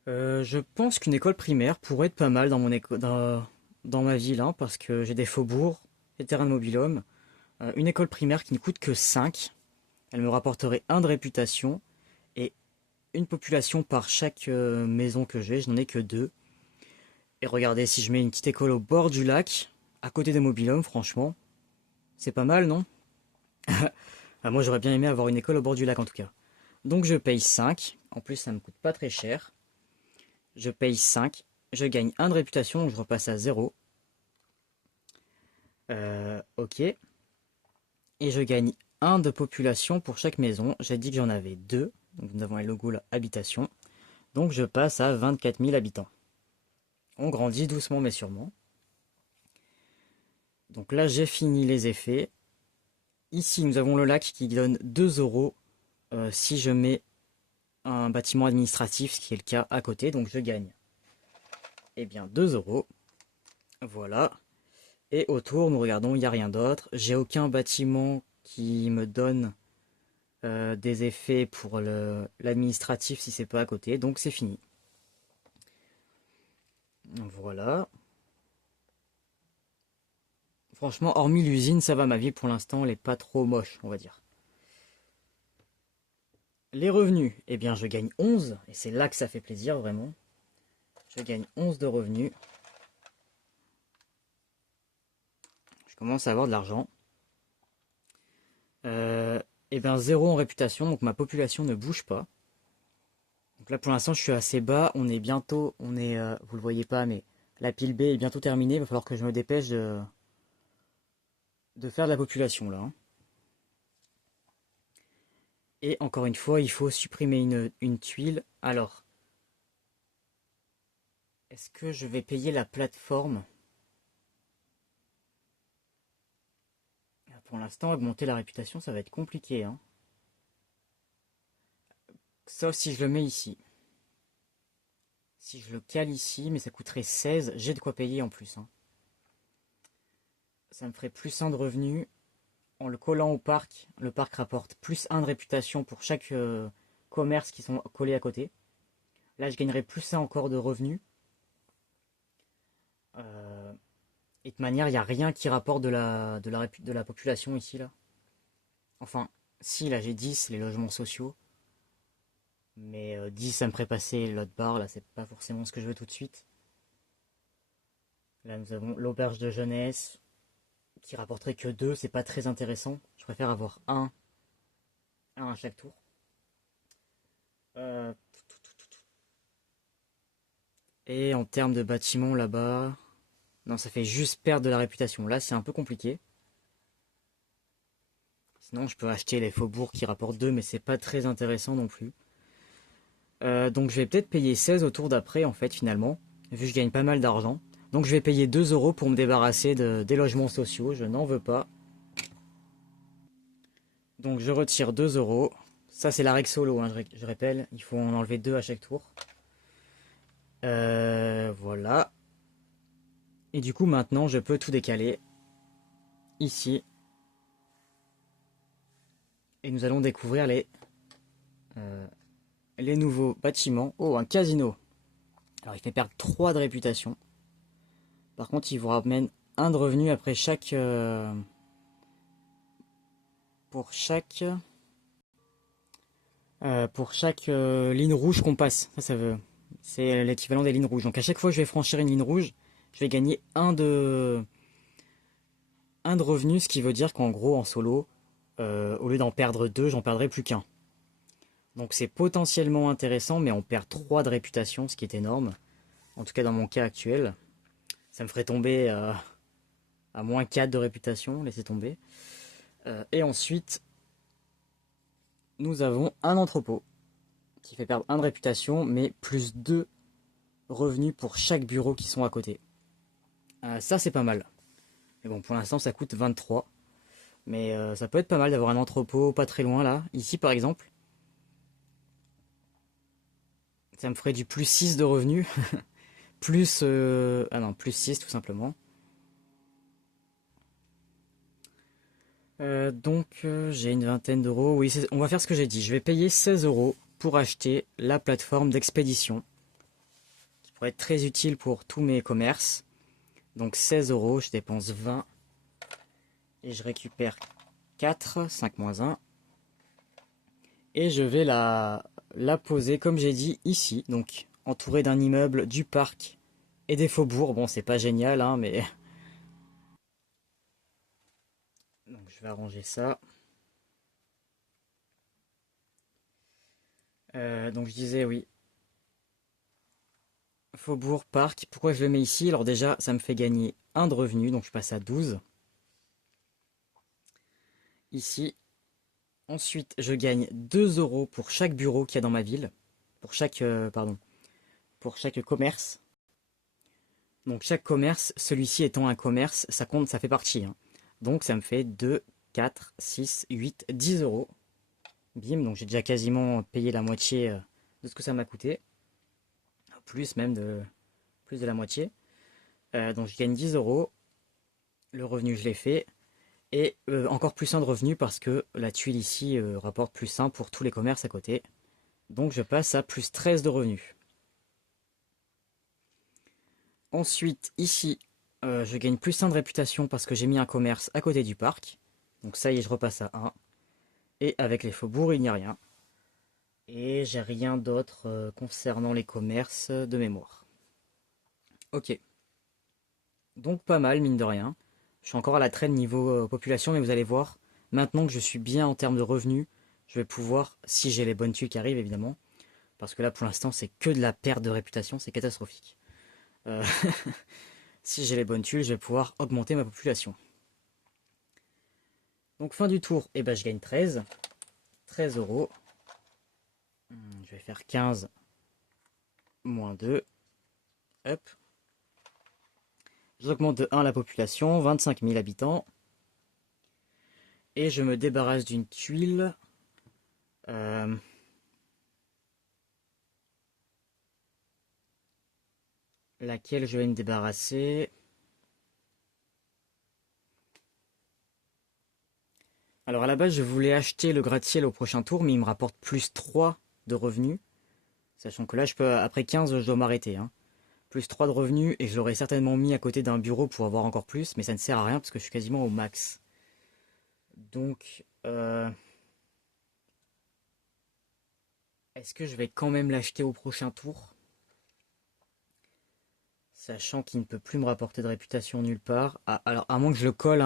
Je pense qu'une école primaire pourrait être pas mal dans mon dans ma ville, hein, parce que j'ai des faubourgs, des terrains de mobil-home. Une école primaire qui ne coûte que 5. Elle me rapporterait 1 de réputation et une population par chaque maison que j'ai. Je n'en ai que 2. Et regardez, si je mets une petite école au bord du lac, à côté des mobil-homes, franchement, c'est pas mal, non? Ah, moi, j'aurais bien aimé avoir une école au bord du lac, en tout cas. Donc, je paye 5. En plus, ça me coûte pas très cher. Je paye 5. Je gagne 1 de réputation, donc je repasse à 0. Ok. Et je gagne 1 de population pour chaque maison. J'ai dit que j'en avais 2. Donc nous avons un logo là, habitation. Donc je passe à 24 000 habitants. On grandit doucement mais sûrement. Donc là j'ai fini les effets. Ici nous avons le lac qui donne 2 euros si je mets un bâtiment administratif, ce qui est le cas à côté. Donc je gagne eh bien 2 euros. Voilà. Et autour, nous regardons, il n'y a rien d'autre. J'ai aucun bâtiment qui me donne des effets pour l'administratif si c'est pas à côté. Donc c'est fini. Voilà. Franchement, hormis l'usine, ça va, ma vie pour l'instant, elle est pas trop moche, on va dire. Les revenus, eh bien je gagne 11, et c'est là que ça fait plaisir vraiment. Je gagne 11 de revenus. Je commence à avoir de l'argent. Et bien 0 en réputation, donc ma population ne bouge pas. Donc là pour l'instant je suis assez bas, on est bientôt, vous le voyez pas, mais la pile B est bientôt terminée, il va falloir que je me dépêche de faire de la population là, hein. Et encore une fois, il faut supprimer une tuile. Alors, est-ce que je vais payer la plateforme? Pour l'instant, augmenter la réputation, ça va être compliqué, hein. Sauf si je le mets ici. Si je le cale ici, mais ça coûterait 16, j'ai de quoi payer en plus, hein. Ça me ferait plus 1 de revenus. En le collant au parc, le parc rapporte plus 1 de réputation pour chaque commerce qui sont collés à côté. Là, je gagnerais plus 1 encore de revenus. Et de toute manière, il n'y a rien qui rapporte de la population ici, là. Enfin, si, là j'ai 10, les logements sociaux. Mais 10, ça me ferait passer l'autre barre, là, c'est pas forcément ce que je veux tout de suite. Là, nous avons l'auberge de jeunesse, qui rapporterait que 2, c'est pas très intéressant. Je préfère avoir 1 à chaque tour. Et en termes de bâtiments là-bas... Non, ça fait juste perdre de la réputation. Là, c'est un peu compliqué. Sinon, je peux acheter les faubourgs qui rapportent 2, mais c'est pas très intéressant non plus. Donc je vais peut-être payer 16 au tour d'après, en fait, finalement. Vu que je gagne pas mal d'argent. Donc je vais payer 2 euros pour me débarrasser des logements sociaux, je n'en veux pas. Donc je retire 2 euros. Ça c'est la règle solo, hein, je rappelle, il faut en enlever 2 à chaque tour. Voilà. Et du coup maintenant je peux tout décaler ici. Et nous allons découvrir les nouveaux bâtiments. Oh, un casino. Alors il fait perdre 3 de réputation. Par contre il vous ramène 1 de revenu après chaque... pour chaque ligne rouge qu'on passe. Ça veut... C'est l'équivalent des lignes rouges. Donc à chaque fois que je vais franchir une ligne rouge, je vais gagner 1 de revenu, ce qui veut dire qu'en gros en solo, au lieu d'en perdre 2, j'en perdrai plus qu'un. Donc c'est potentiellement intéressant, mais on perd 3 de réputation, ce qui est énorme. En tout cas dans mon cas actuel. Ça me ferait tomber à moins 4 de réputation, laissez tomber. Et ensuite, nous avons un entrepôt qui fait perdre 1 de réputation, mais plus 2 revenus pour chaque bureau qui sont à côté. Ça c'est pas mal. Mais bon, pour l'instant ça coûte 23. Mais ça peut être pas mal d'avoir un entrepôt pas très loin là. Ici par exemple. Ça me ferait du plus 6 de revenus. Plus... ah non, plus 6 tout simplement. J'ai une vingtaine d'euros. Oui, on va faire ce que j'ai dit. Je vais payer 16 euros pour acheter la plateforme d'expédition. Qui pourrait être très utile pour tous mes commerces. Donc 16 euros, je dépense 20. Et je récupère 4, 5 moins 1. Et je vais la poser, comme j'ai dit, ici. Donc entouré d'un immeuble, du parc et des faubourgs. Bon, c'est pas génial, hein, mais... Donc je vais arranger ça. Donc je disais, oui. Faubourg, parc. Pourquoi je le mets ici? Alors déjà, ça me fait gagner 1 de revenu, donc je passe à 12. Ici. Ensuite, je gagne 2 euros pour chaque bureau qu'il y a dans ma ville. Pour chaque, pour chaque commerce. Donc chaque commerce, celui-ci étant un commerce, ça compte, ça fait partie, hein. Donc ça me fait 2, 4, 6, 8, 10 euros. Bim, donc j'ai déjà quasiment payé la moitié de ce que ça m'a coûté. Plus même plus de la moitié. Donc je gagne 10 euros. Le revenu, je l'ai fait. Et encore plus 1 de revenu parce que la tuile ici rapporte plus 1 pour tous les commerces à côté. Donc je passe à plus 13 de revenus. Ensuite, ici, je gagne plus 1 de réputation parce que j'ai mis un commerce à côté du parc. Donc ça y est, je repasse à 1. Et avec les faubourgs, il n'y a rien. Et j'ai rien d'autre concernant les commerces de mémoire. Ok. Donc pas mal, mine de rien. Je suis encore à la traîne niveau population, mais vous allez voir, maintenant que je suis bien en termes de revenus, je vais pouvoir, si j'ai les bonnes tuiles qui arrivent évidemment, parce que là pour l'instant c'est que de la perte de réputation, c'est catastrophique. Euh, si j'ai les bonnes tuiles, je vais pouvoir augmenter ma population. Donc fin du tour, eh ben, je gagne 13. 13 euros. Je vais faire 15 moins 2. Hop. J'augmente de 1 la population, 25 000 habitants. Et je me débarrasse d'une tuile. Laquelle je vais me débarrasser. Alors à la base, je voulais acheter le gratte-ciel au prochain tour, mais il me rapporte plus 3 de revenus. Sachant que là, après 15, je dois m'arrêter, hein. Plus 3 de revenus, et je l'aurais certainement mis à côté d'un bureau pour avoir encore plus, mais ça ne sert à rien parce que je suis quasiment au max. Donc, est-ce que je vais quand même l'acheter au prochain tour? Sachant qu'il ne peut plus me rapporter de réputation nulle part. Ah, alors, à moins que je le colle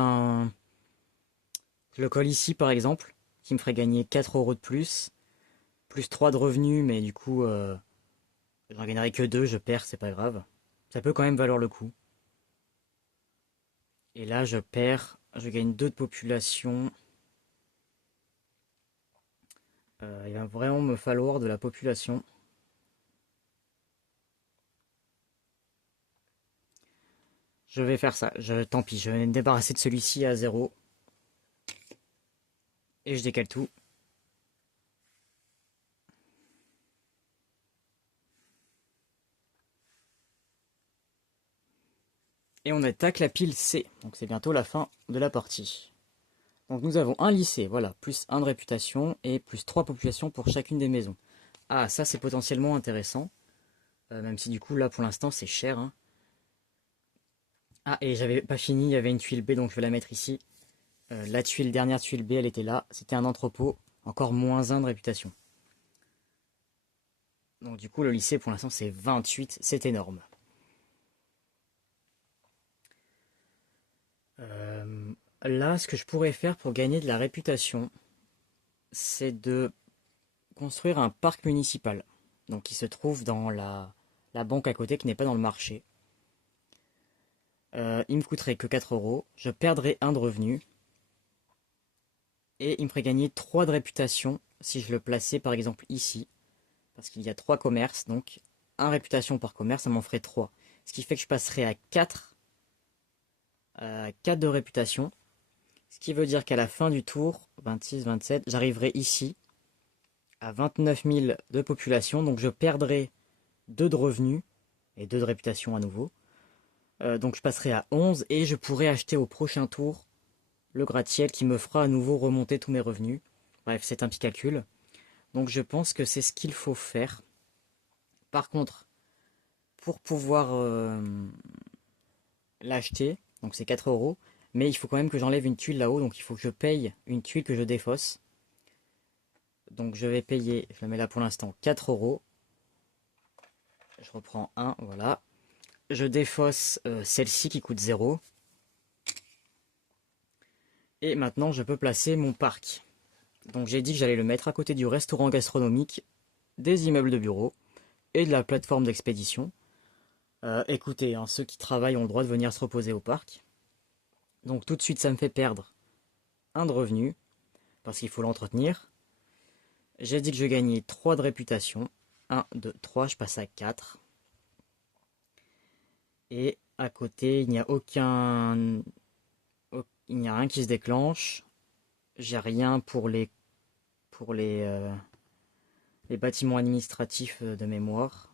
Je le colle ici, par exemple, qui me ferait gagner 4 euros de plus. Plus 3 de revenus, mais du coup, j'en gagnerai que 2, je perds, c'est pas grave. Ça peut quand même valoir le coup. Et là, je perds, je gagne 2 de population. Il va vraiment me falloir de la population. Je vais faire ça. Tant pis, je vais me débarrasser de celui-ci à 0. Et je décale tout. Et on attaque la pile C. Donc c'est bientôt la fin de la partie. Donc nous avons un lycée, voilà, plus 1 de réputation et plus 3 populations pour chacune des maisons. Ah, ça c'est potentiellement intéressant. Même si du coup là pour l'instant c'est cher. Hein. Ah, et j'avais pas fini, il y avait une tuile B donc je vais la mettre ici. La dernière tuile B elle était là, c'était un entrepôt, encore moins 1 de réputation. Donc du coup le lycée pour l'instant c'est 28, c'est énorme. Là ce que je pourrais faire pour gagner de la réputation, c'est de construire un parc municipal. Donc qui se trouve dans la banque à côté qui n'est pas dans le marché. Il me coûterait que 4 euros, je perdrais 1 de revenu. Et il me ferait gagner 3 de réputation si je le plaçais par exemple ici. Parce qu'il y a 3 commerces, donc 1 réputation par commerce, ça m'en ferait 3. Ce qui fait que je passerai à 4 de réputation. Ce qui veut dire qu'à la fin du tour, 26, 27, j'arriverai ici à 29 000 de population. Donc je perdrai 2 de revenus et 2 de réputation à nouveau. Donc je passerai à 11 et je pourrai acheter au prochain tour le gratte-ciel qui me fera à nouveau remonter tous mes revenus. Bref, c'est un petit calcul. Donc je pense que c'est ce qu'il faut faire. Par contre, pour pouvoir l'acheter, donc c'est 4 euros, mais il faut quand même que j'enlève une tuile là-haut, donc il faut que je paye une tuile que je défausse. Donc je vais payer, je la mets là pour l'instant, 4 euros. Je reprends 1, voilà. Je défausse celle-ci qui coûte 0. Et maintenant je peux placer mon parc. Donc j'ai dit que j'allais le mettre à côté du restaurant gastronomique, des immeubles de bureaux et de la plateforme d'expédition. Écoutez, hein, ceux qui travaillent ont le droit de venir se reposer au parc. Donc tout de suite ça me fait perdre 1 de revenu, parce qu'il faut l'entretenir. J'ai dit que je gagnais 3 de réputation. 1, 2, 3, je passe à 4. Et à côté, il n'y a il n'y a rien qui se déclenche. J'ai rien pour les bâtiments administratifs de mémoire.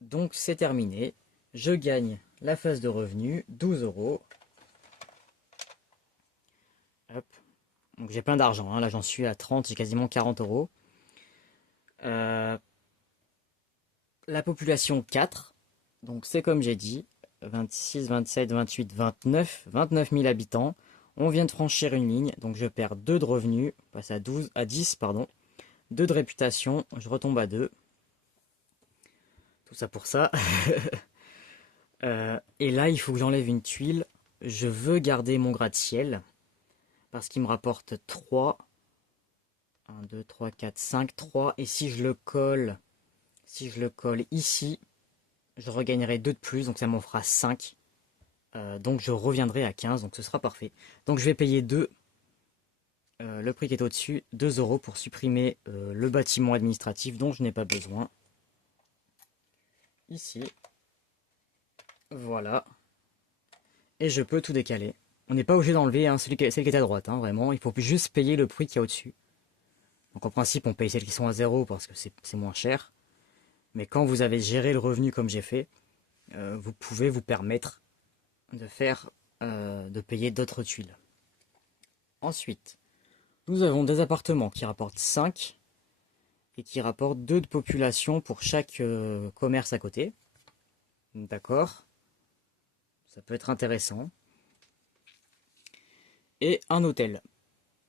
Donc c'est terminé. Je gagne la phase de revenu, 12 euros. Hop. Donc j'ai plein d'argent, hein. Là j'en suis à 30, j'ai quasiment 40 euros. La population 4, donc c'est comme j'ai dit, 26, 27, 28, 29 000 habitants. On vient de franchir une ligne, donc je perds 2 de revenus, on passe à 10, pardon. 2 de réputation, je retombe à 2. Tout ça pour ça. Et là, il faut que j'enlève une tuile. Je veux garder mon gratte-ciel, parce qu'il me rapporte 3. 1, 2, 3, 4, 5, 3. Et si je le colle ici, je regagnerai 2 de plus, donc ça m'en fera 5. Donc je reviendrai à 15, donc ce sera parfait. Donc je vais payer 2, le prix qui est au-dessus, 2 euros pour supprimer le bâtiment administratif dont je n'ai pas besoin. Ici. Voilà. Et je peux tout décaler. On n'est pas obligé d'enlever hein, celle qui est à droite, hein, vraiment. Il faut juste payer le prix qu'il y a au-dessus. Donc en principe, on paye celles qui sont à 0 parce que c'est moins cher. Mais quand vous avez géré le revenu comme j'ai fait, vous pouvez vous permettre de payer d'autres tuiles. Ensuite, nous avons des appartements qui rapportent 5 et qui rapportent 2 de population pour chaque commerce à côté. D'accord. Ça peut être intéressant. Et un hôtel.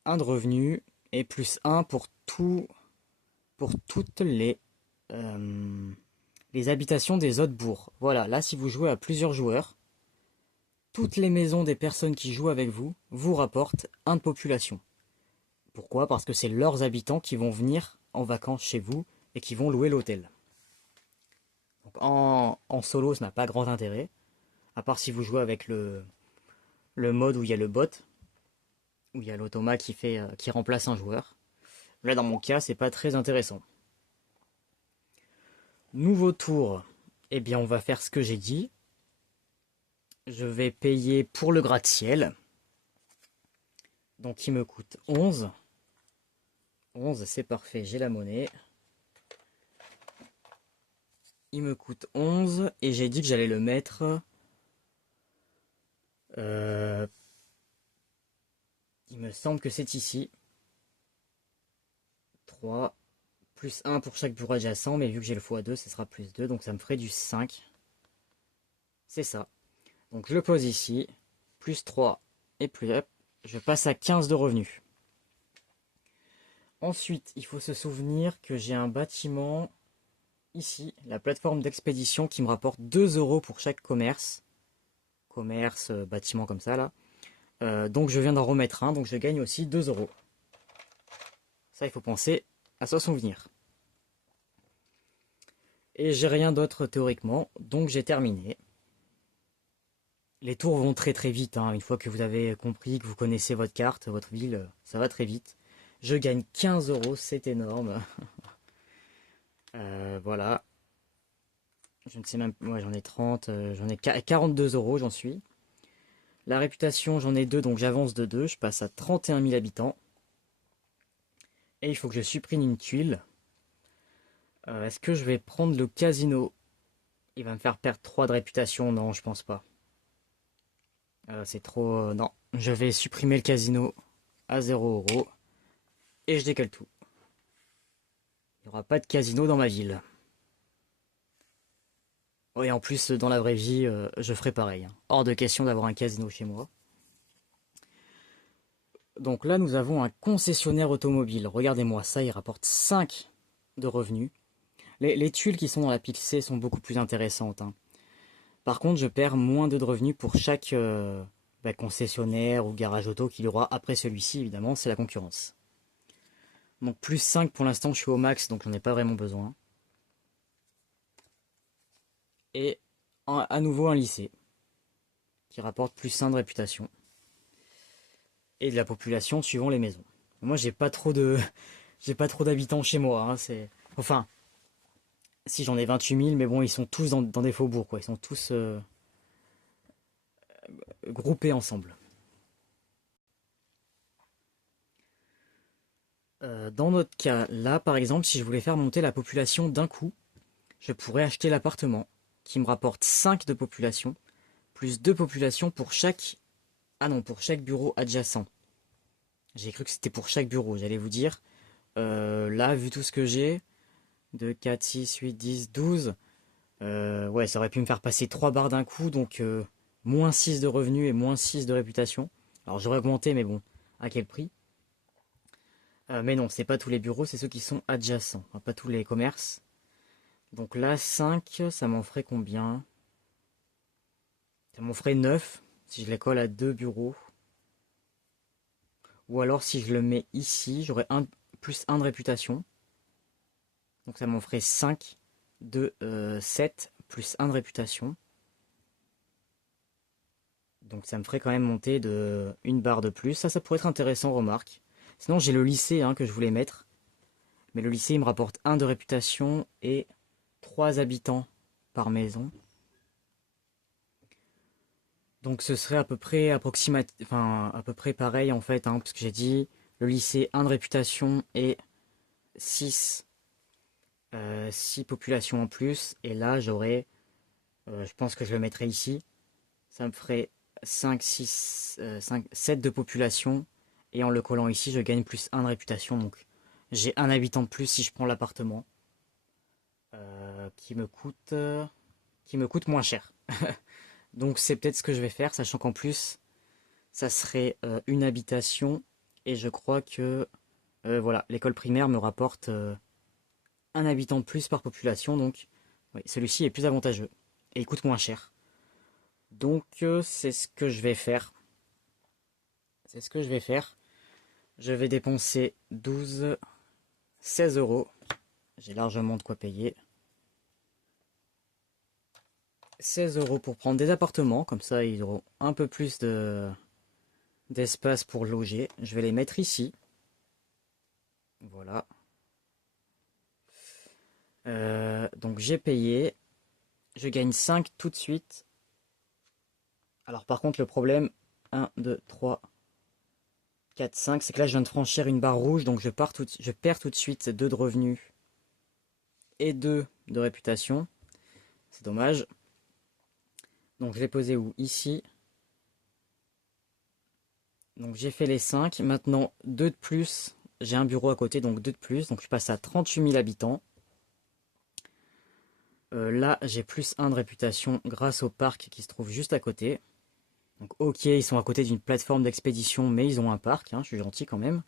1 de revenu et plus 1 pour toutes les habitations des autres bourgs. Voilà, là si vous jouez à plusieurs joueurs, toutes les maisons des personnes qui jouent avec vous vous rapportent 1 de population. Pourquoi? Parce que c'est leurs habitants qui vont venir en vacances chez vous et qui vont louer l'hôtel. Donc en solo, ça n'a pas grand intérêt, à part si vous jouez avec le mode où il y a le bot, où il y a l'automa qui remplace un joueur. Là, dans mon cas, c'est pas très intéressant. Nouveau tour, eh bien, on va faire ce que j'ai dit. je vais payer pour le gratte-ciel. Donc il me coûte 11. 11, c'est parfait, j'ai la monnaie. Il me coûte 11 et j'ai dit que j'allais le mettre. euh, il me semble que c'est ici. 3 plus 1 pour chaque bureau adjacent, mais vu que j'ai le x2, ce sera plus 2, donc ça me ferait du 5. C'est ça. Donc je le pose ici, plus 3 et plus up, je passe à 15 de revenus. Ensuite, il faut se souvenir que j'ai un bâtiment ici, la plateforme d'expédition qui me rapporte 2 euros pour chaque commerce. Commerce, bâtiment comme ça là. Donc je viens d'en remettre un, donc je gagne aussi 2 euros. Ça, il faut penser à s'en souvenir. Et j'ai rien d'autre théoriquement, donc j'ai terminé. Les tours vont très très vite, hein. Une fois que vous avez compris, que vous connaissez votre carte, votre ville, ça va très vite. Je gagne 15 euros, c'est énorme. Voilà. Je ne sais même pas, ouais, j'en ai 30, j'en ai 42 euros, j'en suis. La réputation, j'en ai 2, donc j'avance de 2, je passe à 31 000 habitants. Et il faut que je supprime une tuile. Est-ce que je vais prendre le casino? Il va me faire perdre 3 de réputation, non, je pense pas. C'est trop... non, je vais supprimer le casino à 0 euros. Et je décale tout. Il n'y aura pas de casino dans ma ville. Oui, en plus, dans la vraie vie, je ferai pareil, hein. Hors de question d'avoir un casino chez moi. Donc là, nous avons un concessionnaire automobile. Regardez-moi ça, il rapporte 5 de revenus. Les tuiles qui sont dans la pile C sont beaucoup plus intéressantes, hein. Par contre, je perds moins de revenus pour chaque concessionnaire ou garage auto qu'il y aura après celui-ci, évidemment, c'est la concurrence. Donc plus 5 pour l'instant, je suis au max, donc j'en ai pas vraiment besoin. Et à nouveau un lycée, qui rapporte plus 1 de réputation. Et de la population suivant les maisons. Moi, j'ai pas trop de... j'ai pas trop d'habitants chez moi, hein, c'est... Enfin, si j'en ai 28 000, mais bon, ils sont tous dans des faubourgs, quoi. Ils sont tous groupés ensemble. Dans notre cas, là, par exemple, si je voulais faire monter la population d'un coup, je pourrais acheter l'appartement, qui me rapporte 5 de population, plus 2 populations pour chaque... Ah non, pour chaque bureau adjacent. J'ai cru que c'était pour chaque bureau, j'allais vous dire. Là, vu tout ce que j'ai, 2, 4, 6, 8, 10, 12, ouais, ça aurait pu me faire passer 3 barres d'un coup, donc moins 6 de revenus et moins 6 de réputation. Alors j'aurais augmenté, mais bon, à quel prix? Mais non, c'est pas tous les bureaux, c'est ceux qui sont adjacents, enfin, pas tous les commerces. Donc là, 5, ça m'en ferait combien? Ça m'en ferait 9 si je les colle à 2 bureaux. Ou alors si je le mets ici, j'aurais plus 1 de réputation. Donc ça m'en ferait 5 de 7 plus 1 de réputation. Donc ça me ferait quand même monter de une barre de plus. Ça pourrait être intéressant, remarque. Sinon j'ai le lycée, hein, que je voulais mettre. Mais le lycée il me rapporte 1 de réputation et 3 habitants par maison. Donc ce serait à peu près enfin à peu près pareil en fait, hein, parce que j'ai dit le lycée 1 de réputation et 6, 6 populations en plus. Et là j'aurais, je pense que je le mettrais ici. Ça me ferait 5, 6, 5, 7 de population. Et en le collant ici, je gagne plus 1 de réputation. Donc j'ai un habitant de plus si je prends l'appartement. Qui me coûte moins cher. Donc c'est peut-être ce que je vais faire, sachant qu'en plus, ça serait une habitation. Et je crois que voilà, l'école primaire me rapporte un habitant de plus par population. Donc oui, celui-ci est plus avantageux. Et il coûte moins cher. Donc c'est ce que je vais faire. C'est ce que je vais faire. Je vais dépenser 12, 16 euros. J'ai largement de quoi payer. 16 euros pour prendre des appartements. Comme ça, ils auront un peu plus d'espace pour loger. Je vais les mettre ici. Voilà. Donc j'ai payé. Je gagne 5 tout de suite. Alors par contre, le problème, 1, 2, 3, 4, 5, c'est que là je viens de franchir une barre rouge, donc je perds tout de suite 2 de revenus et 2 de réputation. C'est dommage. Donc je l'ai posé où? Ici. Donc j'ai fait les 5. Maintenant 2 de plus. J'ai un bureau à côté, donc 2 de plus. Donc je passe à 38 000 habitants. Là j'ai plus 1 de réputation grâce au parc qui se trouve juste à côté. Donc ok, ils sont à côté d'une plateforme d'expédition, mais ils ont un parc, hein, je suis gentil quand même.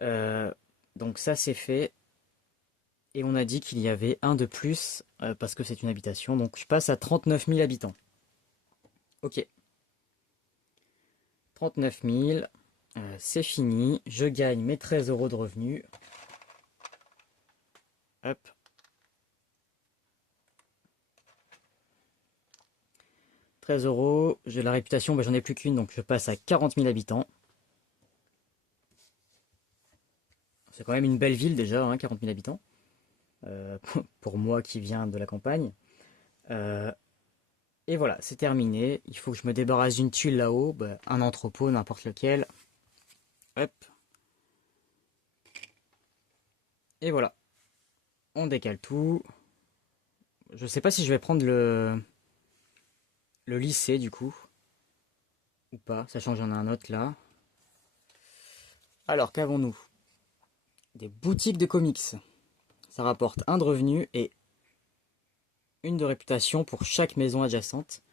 Euh, donc ça c'est fait. Et on a dit qu'il y avait un de plus, parce que c'est une habitation. Donc je passe à 39 000 habitants. Ok. 39 000. C'est fini. Je gagne mes 13 euros de revenus. Hop. 13 euros. J'ai la réputation, bah, j'en ai plus qu'une, donc je passe à 40 000 habitants. C'est quand même une belle ville déjà, hein, 40 000 habitants. Pour moi qui viens de la campagne. Euh, et voilà, c'est terminé. Il faut que je me débarrasse d'une tuile là-haut. Bah, un entrepôt, n'importe lequel. Hop. Et voilà. On décale tout. Je sais pas si je vais prendre le lycée du coup. Ou pas, sachant que j'en ai un autre là. Alors, qu'avons-nous? Des boutiques de comics. Ça rapporte un de revenu et une de réputation pour chaque maison adjacente.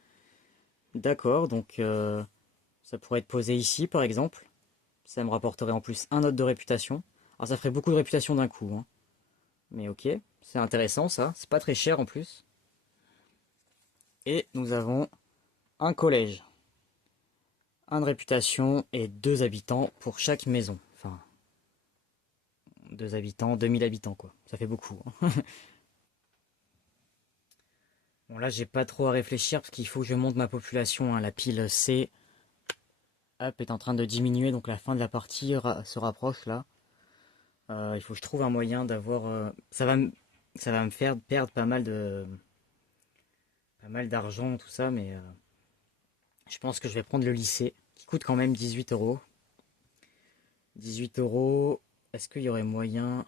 D'accord, donc ça pourrait être posé ici par exemple. Ça me rapporterait en plus un autre de réputation. Alors ça ferait beaucoup de réputation d'un coup, hein. Mais ok, c'est intéressant ça. C'est pas très cher en plus. Et nous avons un collège. Un de réputation et 2 habitants pour chaque maison. Enfin, 2 habitants, 2000 habitants quoi. Ça fait beaucoup, hein. Bon là j'ai pas trop à réfléchir parce qu'il faut que je monte ma population, hein. La pile C hop, est en train de diminuer, donc la fin de la partie se rapproche là. Il faut que je trouve un moyen d'avoir... ça va me faire perdre pas mal d'argent, tout ça, mais je pense que je vais prendre le lycée, qui coûte quand même 18 euros. 18 euros, est-ce qu'il y aurait moyen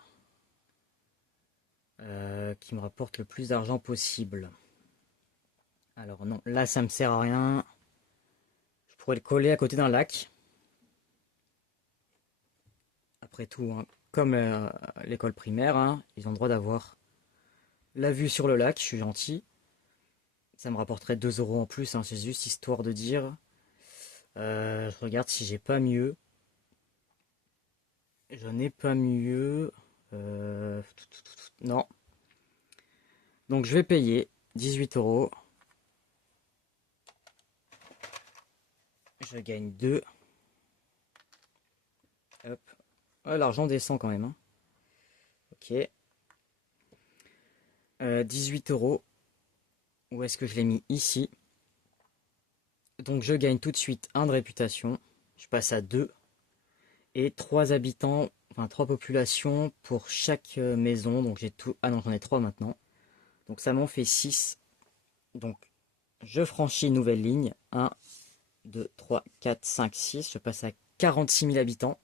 qui me rapporte le plus d'argent possible? Alors non, là ça me sert à rien. Je pourrais le coller à côté d'un lac. Après tout, hein, comme l'école primaire, hein, ils ont le droit d'avoir la vue sur le lac, je suis gentil. Ça me rapporterait 2 euros en plus, hein, c'est juste histoire de dire. Je regarde si j'ai pas mieux. Je n'ai pas mieux. Non. Donc je vais payer 18 euros. Je gagne 2. Hop. Ah, l'argent descend quand même, hein. Ok. 18 euros. Où est-ce que je l'ai mis? Ici. Donc je gagne tout de suite 1 de réputation. Je passe à 2. Et 3 habitants, enfin 3 populations pour chaque maison. Donc j'ai tout. Ah non, j'en ai 3 maintenant. Donc ça m'en fait 6. Donc je franchis une nouvelle ligne. 1, 2, 3, 4, 5, 6. Je passe à 46 000 habitants.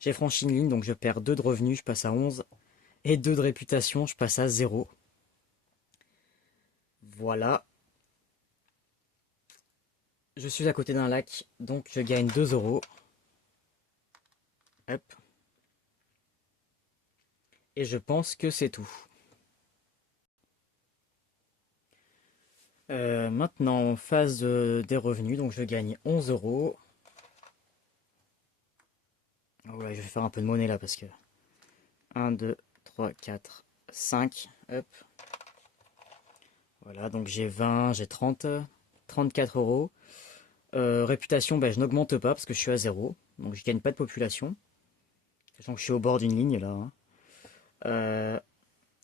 J'ai franchi une ligne, donc je perds 2 de revenus, je passe à 11. Et 2 de réputation, je passe à 0. Voilà. Je suis à côté d'un lac, donc je gagne 2 euros. Hop. Et je pense que c'est tout. Maintenant, phase des revenus, donc je gagne 11 euros. Oh là, je vais faire un peu de monnaie là parce que 1, 2, 3, 4, 5. Hop. Voilà, donc j'ai 20, j'ai 30, 34 euros. Réputation, ben, je n'augmente pas parce que je suis à 0. Donc je gagne pas de population. Sachant que je suis au bord d'une ligne là, hein. Euh,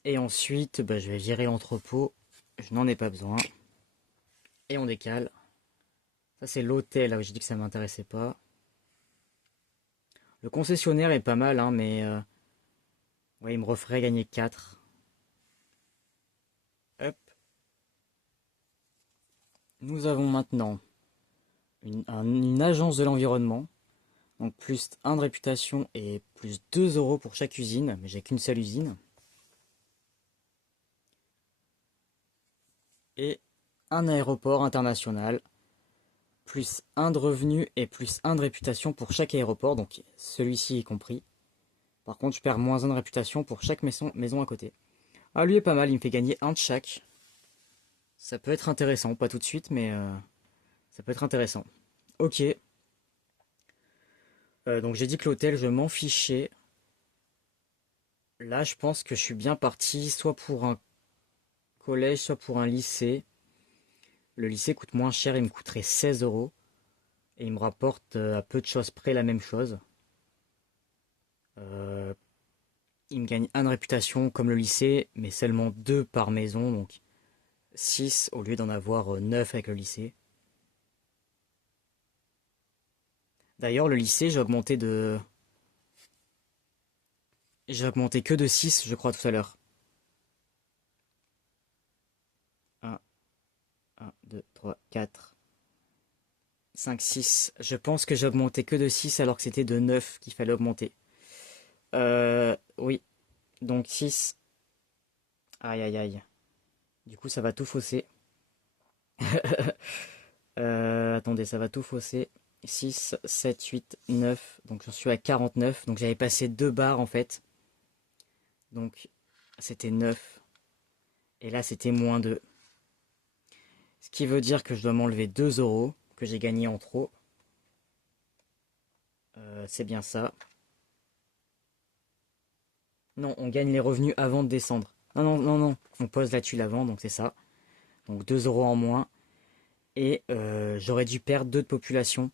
et ensuite, ben, je vais virer l'entrepôt. Je n'en ai pas besoin. Et on décale. Ça c'est l'hôtel là où j'ai dit que ça m'intéressait pas. Le concessionnaire est pas mal, hein, mais ouais, il me referait gagner 4. Hop. Nous avons maintenant une agence de l'environnement. Donc plus 1 de réputation et plus 2 euros pour chaque usine. Mais j'ai qu'une seule usine. Et un aéroport international. Plus 1 de revenu et plus 1 de réputation pour chaque aéroport. Donc celui-ci est compris. Par contre, je perds moins 1 de réputation pour chaque maison à côté. Ah, lui est pas mal, il me fait gagner 1 de chaque. Ça peut être intéressant, pas tout de suite, mais ça peut être intéressant. Ok. Donc j'ai dit que l'hôtel, je m'en fichais. Là, je pense que je suis bien parti, soit pour un collège, soit pour un lycée. Le lycée coûte moins cher, il me coûterait 16 euros. Et il me rapporte à peu de choses près la même chose. Euh, il me gagne 1 de réputation comme le lycée, mais seulement 2 par maison, donc 6 au lieu d'en avoir 9 avec le lycée. D'ailleurs, le lycée, j'ai augmenté que de 6, je crois, tout à l'heure. 1, 1, 2, 3, 4, 5, 6. Je pense que j'ai augmenté que de 6 alors que c'était de 9 qu'il fallait augmenter. Oui. Donc 6. Aïe, aïe, aïe. Du coup, ça va tout fausser. Attendez, ça va tout fausser. 6, 7, 8, 9. Donc j'en suis à 49. Donc j'avais passé 2 barres en fait. Donc c'était 9. Et là c'était moins 2. Ce qui veut dire que je dois m'enlever 2 euros que j'ai gagné en trop. C'est bien ça. Non, on gagne les revenus avant de descendre. Non, non, non, non. On pose la tuile avant, donc c'est ça. Donc 2 euros en moins. Et j'aurais dû perdre 2 de population.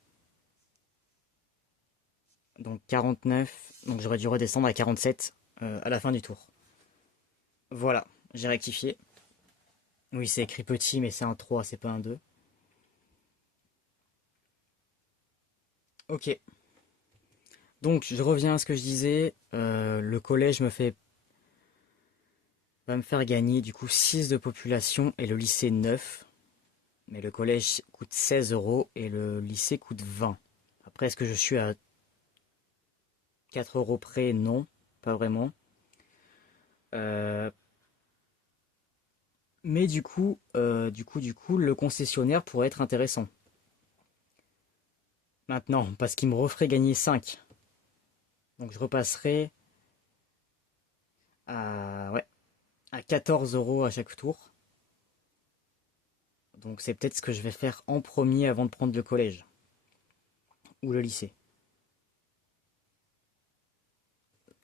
Donc 49. Donc j'aurais dû redescendre à 47 à la fin du tour. Voilà, j'ai rectifié. Oui, c'est écrit petit, mais c'est un 3, c'est pas un 2. Ok. Donc je reviens à ce que je disais. Le collège va me faire gagner du coup 6 de population et le lycée 9. Mais le collège coûte 16 euros et le lycée coûte 20. Après, est-ce que je suis à 4 euros près? Non, pas vraiment. Euh, mais du coup, le concessionnaire pourrait être intéressant. Maintenant, parce qu'il me referait gagner 5. Donc je repasserai ouais, à 14 euros à chaque tour. Donc c'est peut-être ce que je vais faire en premier avant de prendre le collège. Ou le lycée.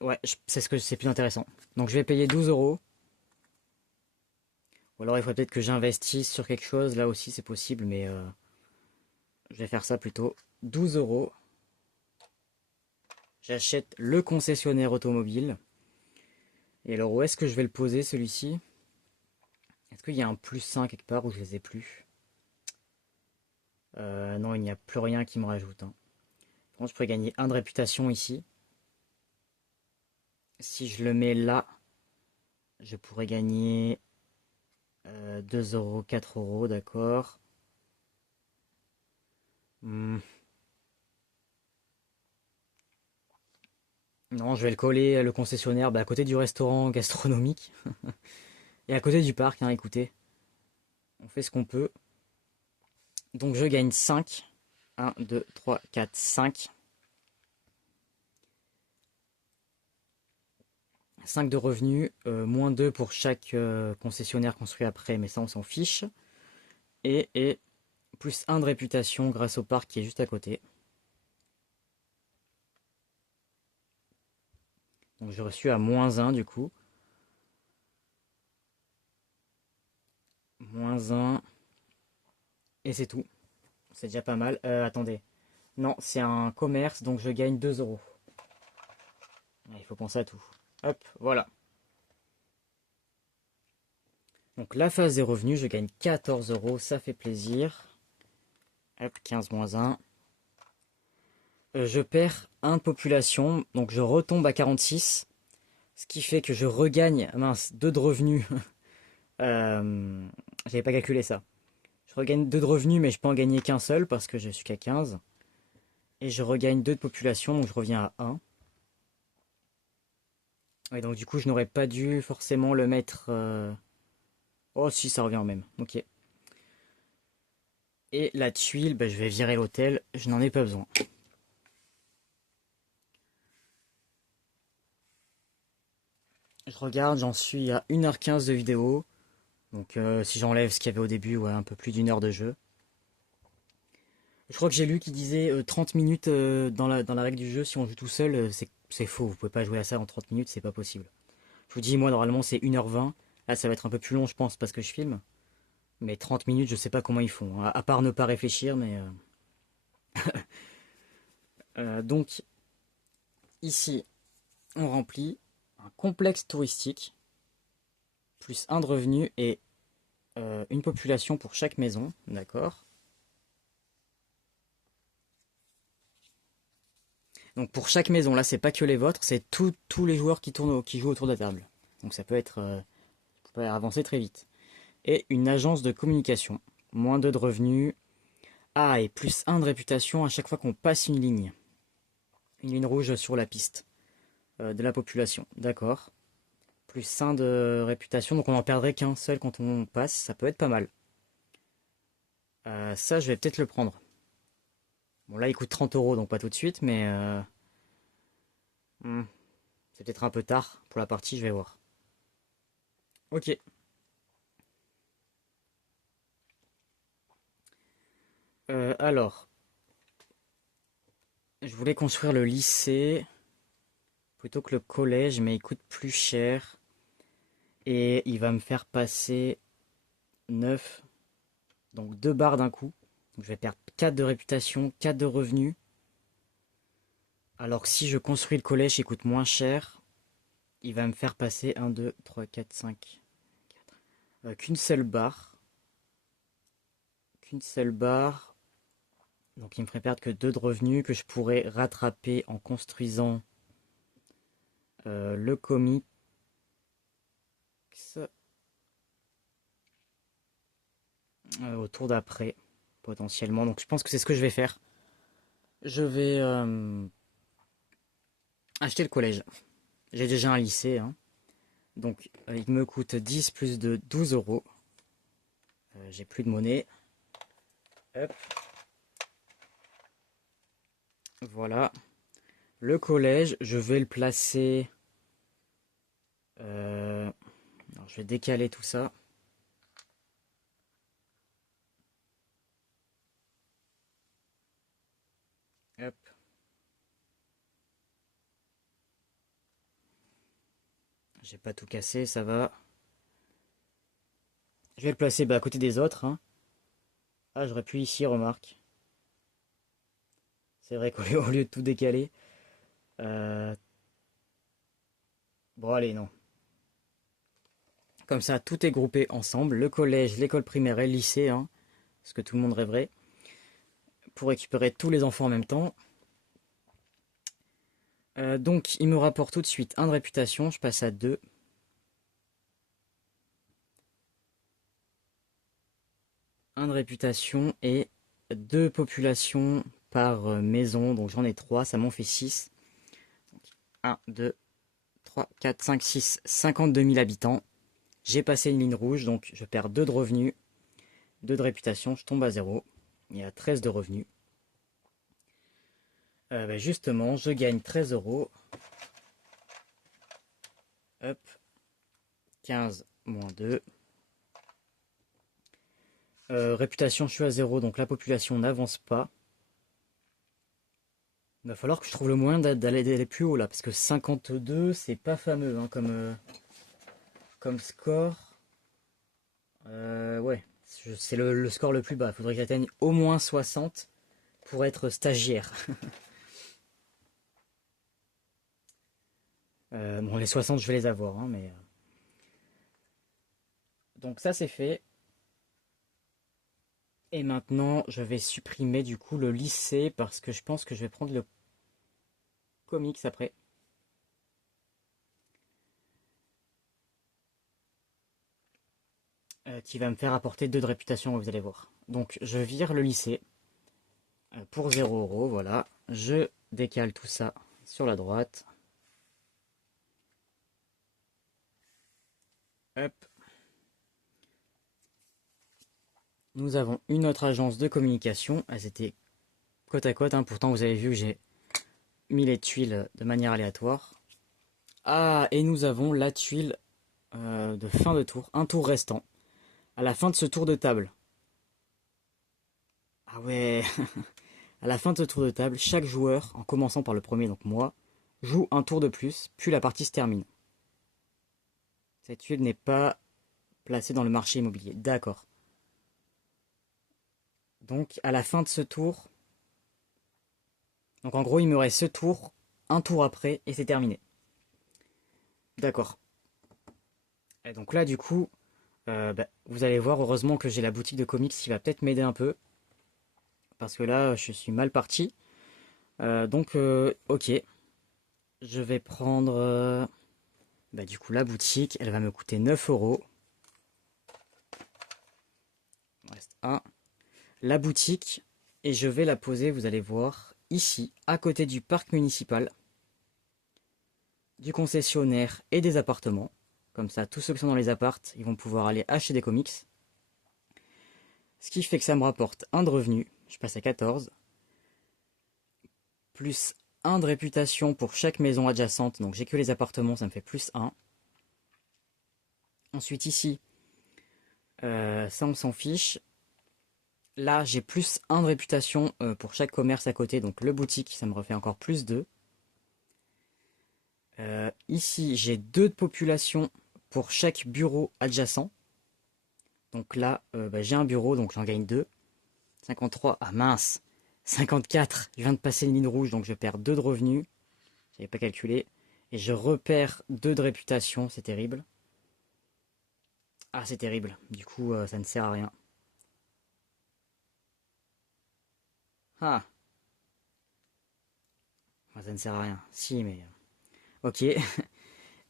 Ouais, c'est ce que c'est plus intéressant. Donc je vais payer 12 euros. Ou alors il faudrait peut-être que j'investisse sur quelque chose. Là aussi c'est possible, mais je vais faire ça plutôt. 12 euros. J'achète le concessionnaire automobile. Et alors où est-ce que je vais le poser celui-ci? Est-ce qu'il y a un plus 1 quelque part où je les ai plus? Non, il n'y a plus rien qui me rajoute, hein. Par contre, je pourrais gagner 1 de réputation ici. Si je le mets là, je pourrais gagner 2 euros, 4 euros, d'accord. Hmm. Non, je vais le coller, le concessionnaire, à côté du restaurant gastronomique. Et à côté du parc, hein, écoutez. On fait ce qu'on peut. Donc je gagne 5. 1, 2, 3, 4, 5. 5 de revenus, moins 2 pour chaque concessionnaire construit après, mais ça on s'en fiche. Et plus 1 de réputation grâce au parc qui est juste à côté. Donc je suis à moins 1 du coup. Moins 1. Et c'est tout. C'est déjà pas mal. Attendez. Non, c'est un commerce, donc je gagne 2 euros. Il faut penser à tout. Hop, voilà. Donc la phase des revenus, je gagne 14 euros, ça fait plaisir. Hop, 15 moins 1. Je perds 1 de population, donc je retombe à 46. Ce qui fait que je regagne, mince, 2 de revenus. J'avais pas calculé ça. Je regagne 2 de revenus, mais je peux en gagner qu'un seul parce que je suis qu'à 15. Et je regagne 2 de population, donc je reviens à 1. Et donc du coup, je n'aurais pas dû forcément le mettre... Oh si, ça revient au même. Ok. Et la tuile, bah, je vais virer l'hôtel. Je n'en ai pas besoin. Je regarde, j'en suis à 1h15 de vidéo. Donc si j'enlève ce qu'il y avait au début, ouais, un peu plus d'1 heure de jeu. Je crois que j'ai lu qu'il disait 30 minutes dans la règle du jeu. Si on joue tout seul, c'est faux. Vous pouvez pas jouer à ça en 30 minutes, c'est pas possible. Je vous dis, moi, normalement, c'est 1h20. Là, ça va être un peu plus long, je pense, parce que je filme. Mais 30 minutes, je sais pas comment ils font. À part ne pas réfléchir, mais... donc, ici, on remplit un complexe touristique, plus un de revenus et une population pour chaque maison. D'accord. Donc, pour chaque maison, là, c'est pas que les vôtres, c'est tous les joueurs qui jouent autour de la table. Donc, ça peut avancer très vite. Et une agence de communication. Moins 2 de revenus. Ah, et plus un de réputation à chaque fois qu'on passe une ligne. Une ligne rouge sur la piste de la population. D'accord. Plus un de réputation, donc on en perdrait qu'un seul quand on passe. Ça peut être pas mal. Ça, je vais peut-être le prendre. Bon, là, il coûte 30 €, donc pas tout de suite, mais hmm, c'est peut-être un peu tard pour la partie, je vais voir. Ok. Alors, je voulais construire le lycée plutôt que le collège, mais il coûte plus cher. Et il va me faire passer 9, donc 2 barres d'un coup. Donc je vais perdre 4 de réputation, 4 de revenus. Alors que si je construis le collège, il coûte moins cher. Il va me faire passer 1, 2, 3, 4, 5, 4. Qu'une seule barre. Qu'une seule barre. Donc il me ferait perdre que 2 de revenus que je pourrais rattraper en construisant le comics au tour d'après, potentiellement. Donc je pense que c'est ce que je vais faire. Je vais acheter le collège. J'ai déjà un lycée, hein. Donc il me coûte 10 plus de 12 €. J'ai plus de monnaie. Hop. Voilà. Le collège, je vais le placer. Alors, je vais décaler tout ça. Hop. J'ai pas tout cassé, ça va. Je vais le placer à côté des autres, hein. Ah, j'aurais pu ici, remarque. C'est vrai qu'au lieu au lieu de tout décaler. euh, Bon, allez, non. Comme ça, tout est groupé ensemble. Le collège, l'école primaire et le lycée, hein. Ce que tout le monde rêverait. Pour récupérer tous les enfants en même temps. Donc, il me rapporte tout de suite un de réputation. Je passe à 2. Un de réputation et 2 populations par maison. Donc, j'en ai 3. Ça m'en fait 6. 1, 2, 3, 4, 5, 6. 52 000 habitants. J'ai passé une ligne rouge. Donc, je perds 2 de revenus. 2 de réputation. Je tombe à 0. Il y a 13 de revenus. Justement, je gagne 13 €. Hop. 15 moins 2. Réputation, je suis à 0, donc la population n'avance pas. Il va falloir que je trouve le moyen d'aller plus haut là, parce que 52, c'est pas fameux hein, comme score. Ouais, c'est le score le plus bas. Il faudrait que j'atteigne au moins 60 pour être stagiaire. Bon, les 60, je vais les avoir, hein, mais... Donc ça, c'est fait. Et maintenant, je vais supprimer du coup le lycée, parce que je pense que je vais prendre le comics après. qui va me faire apporter 2 de réputation, vous allez voir. Donc je vire le lycée pour 0 €, voilà. Je décale tout ça sur la droite. Hop. Nous avons une autre agence de communication. Elles étaient côte à côte, hein. Pourtant vous avez vu que j'ai mis les tuiles de manière aléatoire. Ah, et nous avons la tuile de fin de tour, un tour restant, à la fin de ce tour de table. Ah ouais, à la fin de ce tour de table, chaque joueur, en commençant par le premier, donc moi, joue un tour de plus, puis la partie se termine. Cette tuile n'est pas placée dans le marché immobilier, d'accord. Donc à la fin de ce tour, donc en gros il me reste ce tour, un tour après, et c'est terminé. D'accord. Et donc là du coup, vous allez voir, heureusement que j'ai la boutique de comics qui va peut-être m'aider un peu. Parce que là, je suis mal parti. Ok. Je vais prendre... du coup, la boutique, elle va me coûter 9 €. Il me reste un. La boutique, et je vais la poser, vous allez voir, ici, à côté du parc municipal, du concessionnaire et des appartements. Comme ça, tous ceux qui sont dans les appartes, ils vont pouvoir aller acheter des comics. Ce qui fait que ça me rapporte 1 de revenu. Je passe à 14. Plus 1 de réputation pour chaque maison adjacente. Donc j'ai que les appartements, ça me fait plus 1. Ensuite ici, ça on s'en fiche. Là j'ai plus 1 de réputation pour chaque commerce à côté. Donc le boutique, ça me refait encore plus 2. Ici j'ai 2 de population pour chaque bureau adjacent. Donc là j'ai un bureau, donc j'en gagne 2. 53, ah mince, 54, je viens de passer une ligne rouge, donc je perds 2 de revenus. J'avais pas calculé. Et je repère 2 de réputation, c'est terrible. Ah, c'est terrible. Du coup, ça ne sert à rien. Ah, ça ne sert à rien. Si, mais... Ok.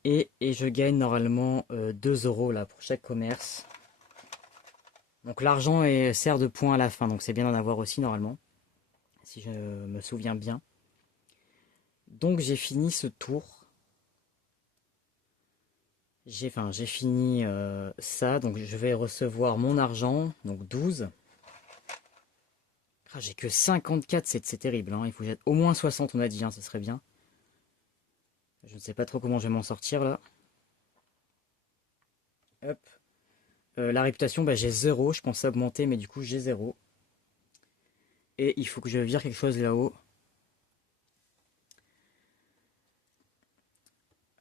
Et je gagne normalement 2 € là pour chaque commerce. Donc l'argent sert de point à la fin, donc c'est bien d'en avoir aussi normalement. Si je me souviens bien. Donc j'ai fini ce tour. J'ai fini ça, donc je vais recevoir mon argent, donc 12. Ah, j'ai que 54, c'est terrible, hein. Il faut que j'ai au moins 60, on a dit, hein, ce serait bien. Je ne sais pas trop comment je vais m'en sortir là. Hop. La réputation, j'ai 0, je pensais augmenter, mais du coup j'ai 0. Et il faut que je vire quelque chose là-haut.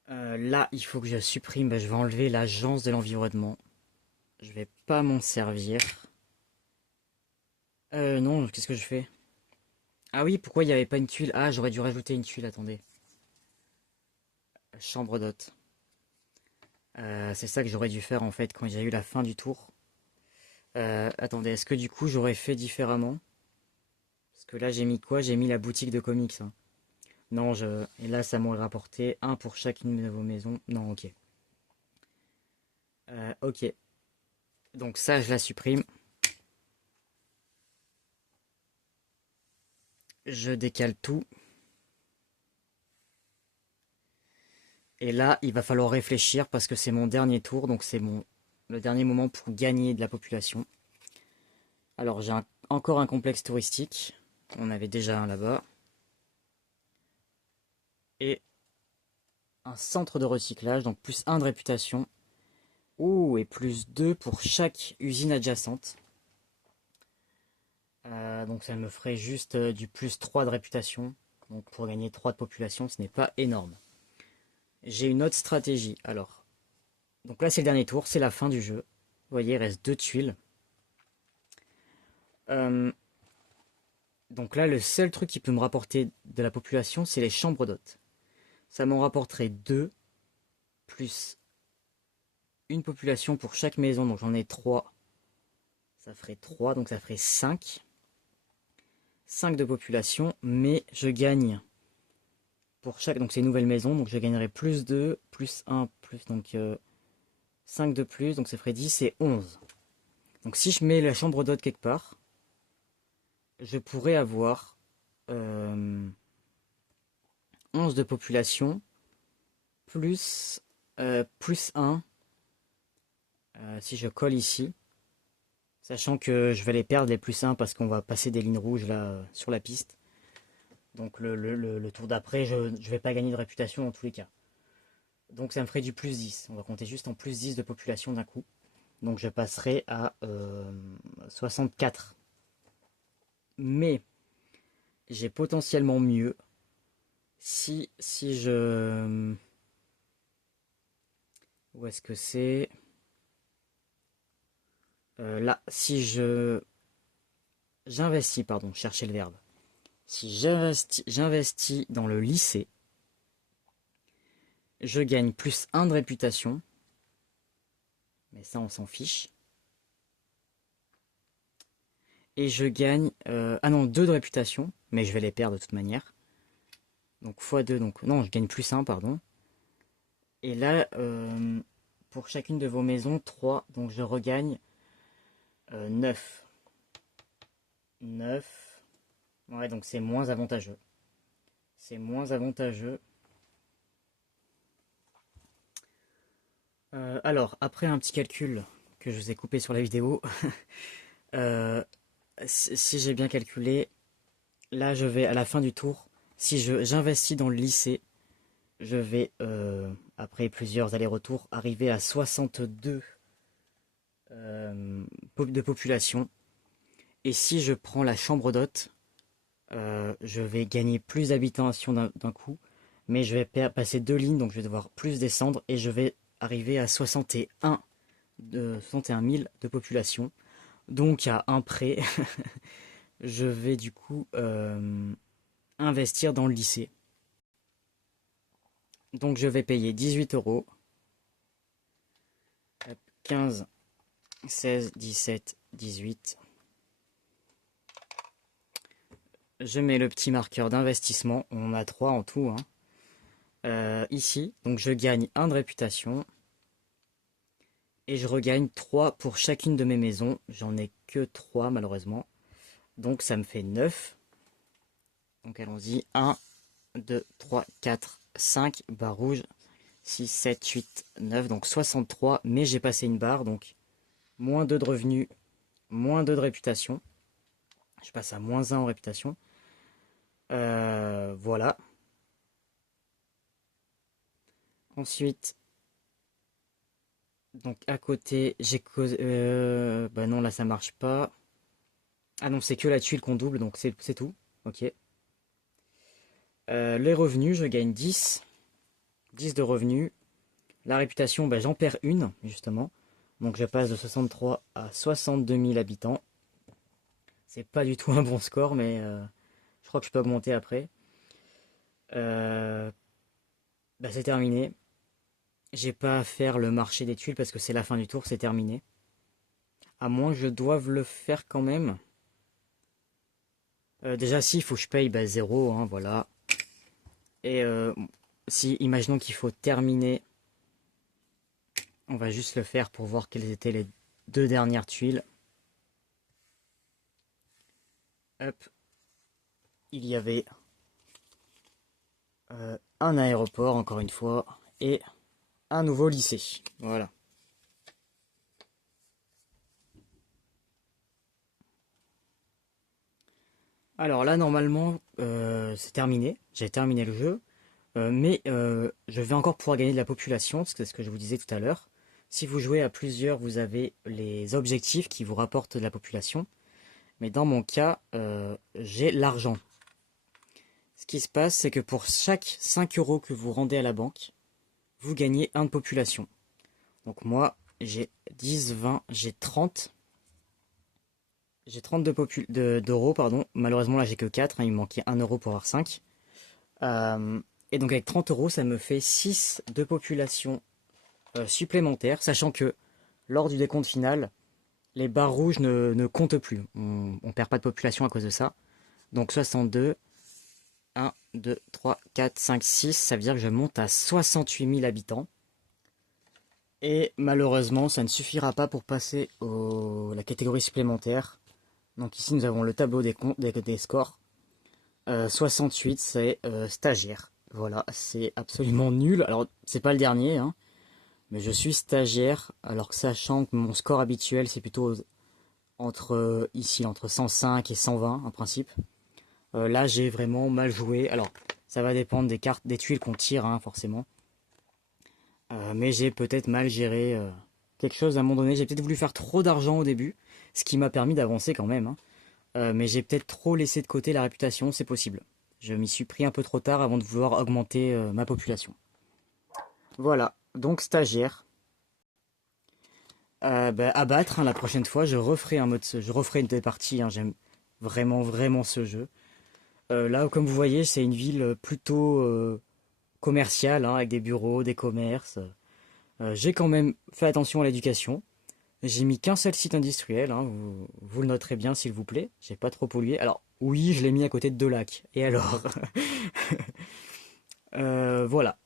Là, il faut que je supprime, je vais enlever l'agence de l'environnement. Je vais pas m'en servir. Non, qu'est-ce que je fais? Ah oui, pourquoi il n'y avait pas une tuile? Ah, j'aurais dû rajouter une tuile, attendez. Chambre d'hôte. C'est ça que j'aurais dû faire en fait quand j'ai eu la fin du tour. Attendez, est-ce que du coup j'aurais fait différemment? Parce que là j'ai mis quoi? J'ai mis la boutique de comics, hein. Non, et là ça m'aurait rapporté un pour chacune de vos maisons. Non, ok. Ok. Donc ça je la supprime. Je décale tout. Et là il va falloir réfléchir parce que c'est mon dernier tour, donc c'est le dernier moment pour gagner de la population. Alors j'ai encore un complexe touristique. On avait déjà un là-bas. Et un centre de recyclage, donc plus 1 de réputation. Ouh, et plus 2 pour chaque usine adjacente. Donc ça me ferait juste du plus 3 de réputation. Donc pour gagner 3 de population, ce n'est pas énorme. J'ai une autre stratégie. Alors, donc là c'est le dernier tour, c'est la fin du jeu. Vous voyez, il reste 2 tuiles. Donc là, le seul truc qui peut me rapporter de la population, c'est les chambres d'hôtes. Ça m'en rapporterait 2, plus une population pour chaque maison, donc j'en ai 3. Ça ferait 3, donc ça ferait 5. 5 de population, mais je gagne pour chaque, donc c'est une nouvelle maison, donc je gagnerai plus 2, plus 1, plus donc 5 de plus, donc ça ferait 10 et 11. Donc si je mets la chambre d'hôte quelque part, je pourrais avoir 11 de population, plus, plus 1, si je colle ici. Sachant que je vais les perdre les plus 1 parce qu'on va passer des lignes rouges là sur la piste. Donc le tour d'après, je ne vais pas gagner de réputation dans tous les cas. Donc ça me ferait du plus 10. On va compter juste en plus 10 de population d'un coup. Donc je passerai à 64. Mais j'ai potentiellement mieux si je... Où est-ce que c'est là, si j'investis, pardon, cherchez le verbe. Si j'investis dans le lycée, je gagne plus 1 de réputation. Mais ça, on s'en fiche. Et je gagne... ah non, 2 de réputation. Mais je vais les perdre de toute manière. Donc x2, donc... Non, je gagne plus 1, pardon. Et là, pour chacune de vos maisons, 3. Donc je regagne 9. 9. Ouais, donc c'est moins avantageux. C'est moins avantageux. Alors, après un petit calcul que je vous ai coupé sur la vidéo, si j'ai bien calculé, là je vais à la fin du tour, si j'investis dans le lycée, je vais, après plusieurs allers-retours, arriver à 62 de population. Et si je prends la chambre d'hôte, je vais gagner plus d'habitations d'un coup, mais je vais passer 2 lignes, donc je vais devoir plus descendre, et je vais arriver à 61 000 de population. Donc à un prêt, je vais du coup investir dans le lycée. Donc je vais payer 18 euros. 15, 16, 17, 18. Je mets le petit marqueur d'investissement. On en a 3 en tout. Ici, donc je gagne 1 de réputation. Et je regagne 3 pour chacune de mes maisons. J'en ai que 3 malheureusement. Donc ça me fait 9. Donc allons-y. 1, 2, 3, 4, 5. Barre rouge. 6, 7, 8, 9. Donc 63. Mais j'ai passé une barre. Donc moins 2 de revenus. Moins 2 de réputation. Je passe à moins 1 en réputation. Voilà. Ensuite, donc à côté, j'ai causé... bah non, là ça marche pas. Ah non, c'est que la tuile qu'on double, donc c'est tout. Ok. Les revenus, je gagne 10. 10 de revenus. La réputation, bah, j'en perds une, justement. Donc je passe de 63 à 62 000 habitants. C'est pas du tout un bon score, mais je crois que je peux augmenter après. Bah, c'est terminé. J'ai pas à faire le marché des tuiles parce que c'est la fin du tour, c'est terminé. À moins que je doive le faire quand même. Déjà, si, il faut que je paye 0, hein, voilà. Et si, imaginons qu'il faut terminer, on va juste le faire pour voir quelles étaient les 2 dernières tuiles. Hop. Il y avait un aéroport, encore une fois, et un nouveau lycée. Voilà. Alors là, normalement, c'est terminé. J'ai terminé le jeu. Mais je vais encore pouvoir gagner de la population, c'est ce que je vous disais tout à l'heure. Si vous jouez à plusieurs, vous avez les objectifs qui vous rapportent de la population. Mais dans mon cas, j'ai l'argent. Ce qui se passe, c'est que pour chaque 5 euros que vous rendez à la banque, vous gagnez 1 de population. Donc moi, j'ai 10, 20, j'ai 30. J'ai 30 d'euros, pardon. Malheureusement, là, j'ai que 4. Hein, il me manquait 1 euro pour avoir 5. Et donc avec 30 euros, ça me fait 6 de population supplémentaire, sachant que lors du décompte final, les barres rouges ne comptent plus. On perd pas de population à cause de ça. Donc 62, 1, 2, 3, 4, 5, 6, ça veut dire que je monte à 68 000 habitants. Et malheureusement, ça ne suffira pas pour passer la catégorie supplémentaire. Donc ici, nous avons le tableau des scores. 68, c'est stagiaire. Voilà, c'est absolument nul. Alors, c'est pas le dernier, hein, mais je suis stagiaire, alors que sachant que mon score habituel, c'est plutôt ici, entre 105 et 120, en principe. Là, j'ai vraiment mal joué. Alors, ça va dépendre des cartes, des tuiles qu'on tire, hein, forcément. Mais j'ai peut-être mal géré quelque chose à un moment donné. J'ai peut-être voulu faire trop d'argent au début, ce qui m'a permis d'avancer quand même, hein. Mais j'ai peut-être trop laissé de côté la réputation, c'est possible. Je m'y suis pris un peu trop tard avant de vouloir augmenter ma population. Voilà, donc stagiaire. À battre, hein, la prochaine fois, je referai je referai une des parties, hein, j'aime vraiment, vraiment ce jeu. Là, comme vous voyez, c'est une ville plutôt commerciale, hein, avec des bureaux, des commerces. J'ai quand même fait attention à l'éducation. J'ai mis qu'un seul site industriel, hein, vous le noterez bien s'il vous plaît. J'ai pas trop pollué. Alors oui, je l'ai mis à côté de 2 lacs. Et alors voilà.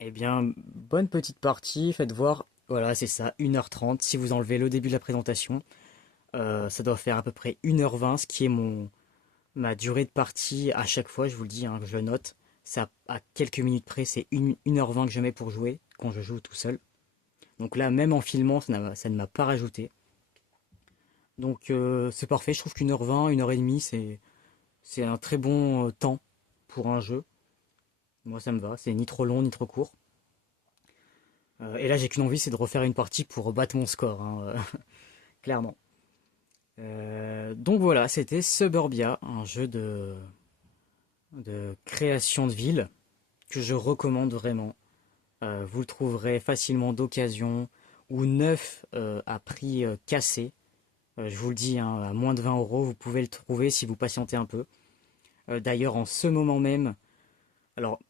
Eh bien, bonne petite partie. Faites voir. Voilà, c'est ça, 1h30. Si vous enlevez le début de la présentation, ça doit faire à peu près 1h20, ce qui est ma durée de partie à chaque fois, je vous le dis, hein, je le note. Ça, à quelques minutes près, c'est 1h20 que je mets pour jouer, quand je joue tout seul. Donc là, même en filmant, ça ne m'a pas rajouté. Donc c'est parfait, je trouve qu'1h20, 1h30, c'est un très bon temps pour un jeu. Moi ça me va, c'est ni trop long ni trop court. Et là j'ai qu'une envie, c'est de refaire une partie pour battre mon score, hein, clairement. Donc voilà, c'était Suburbia, un jeu de création de ville que je recommande vraiment. Vous le trouverez facilement d'occasion ou neuf à prix cassé. Je vous le dis, hein, à moins de 20 €, vous pouvez le trouver si vous patientez un peu. D'ailleurs, en ce moment même, alors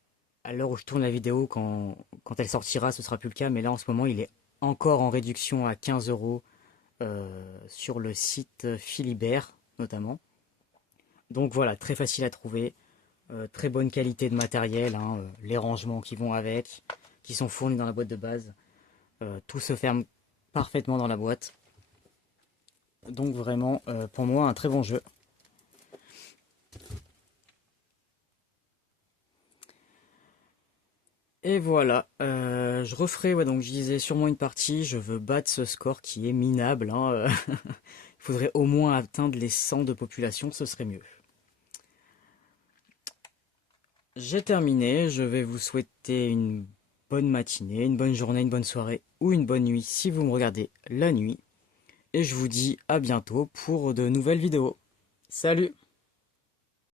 à l'heure où je tourne la vidéo, quand elle sortira, ce sera plus le cas, mais là en ce moment, il est encore en réduction à 15 € sur le site Philibert notamment. Donc voilà, très facile à trouver, très bonne qualité de matériel, hein, les rangements qui vont avec, qui sont fournis dans la boîte de base. Tout se ferme parfaitement dans la boîte. Donc vraiment, pour moi, un très bon jeu. Et voilà, je referai, ouais, donc je disais sûrement une partie, je veux battre ce score qui est minable, hein, il faudrait au moins atteindre les 100 de population, ce serait mieux. J'ai terminé, je vais vous souhaiter une bonne matinée, une bonne journée, une bonne soirée ou une bonne nuit si vous me regardez la nuit. Et je vous dis à bientôt pour de nouvelles vidéos. Salut!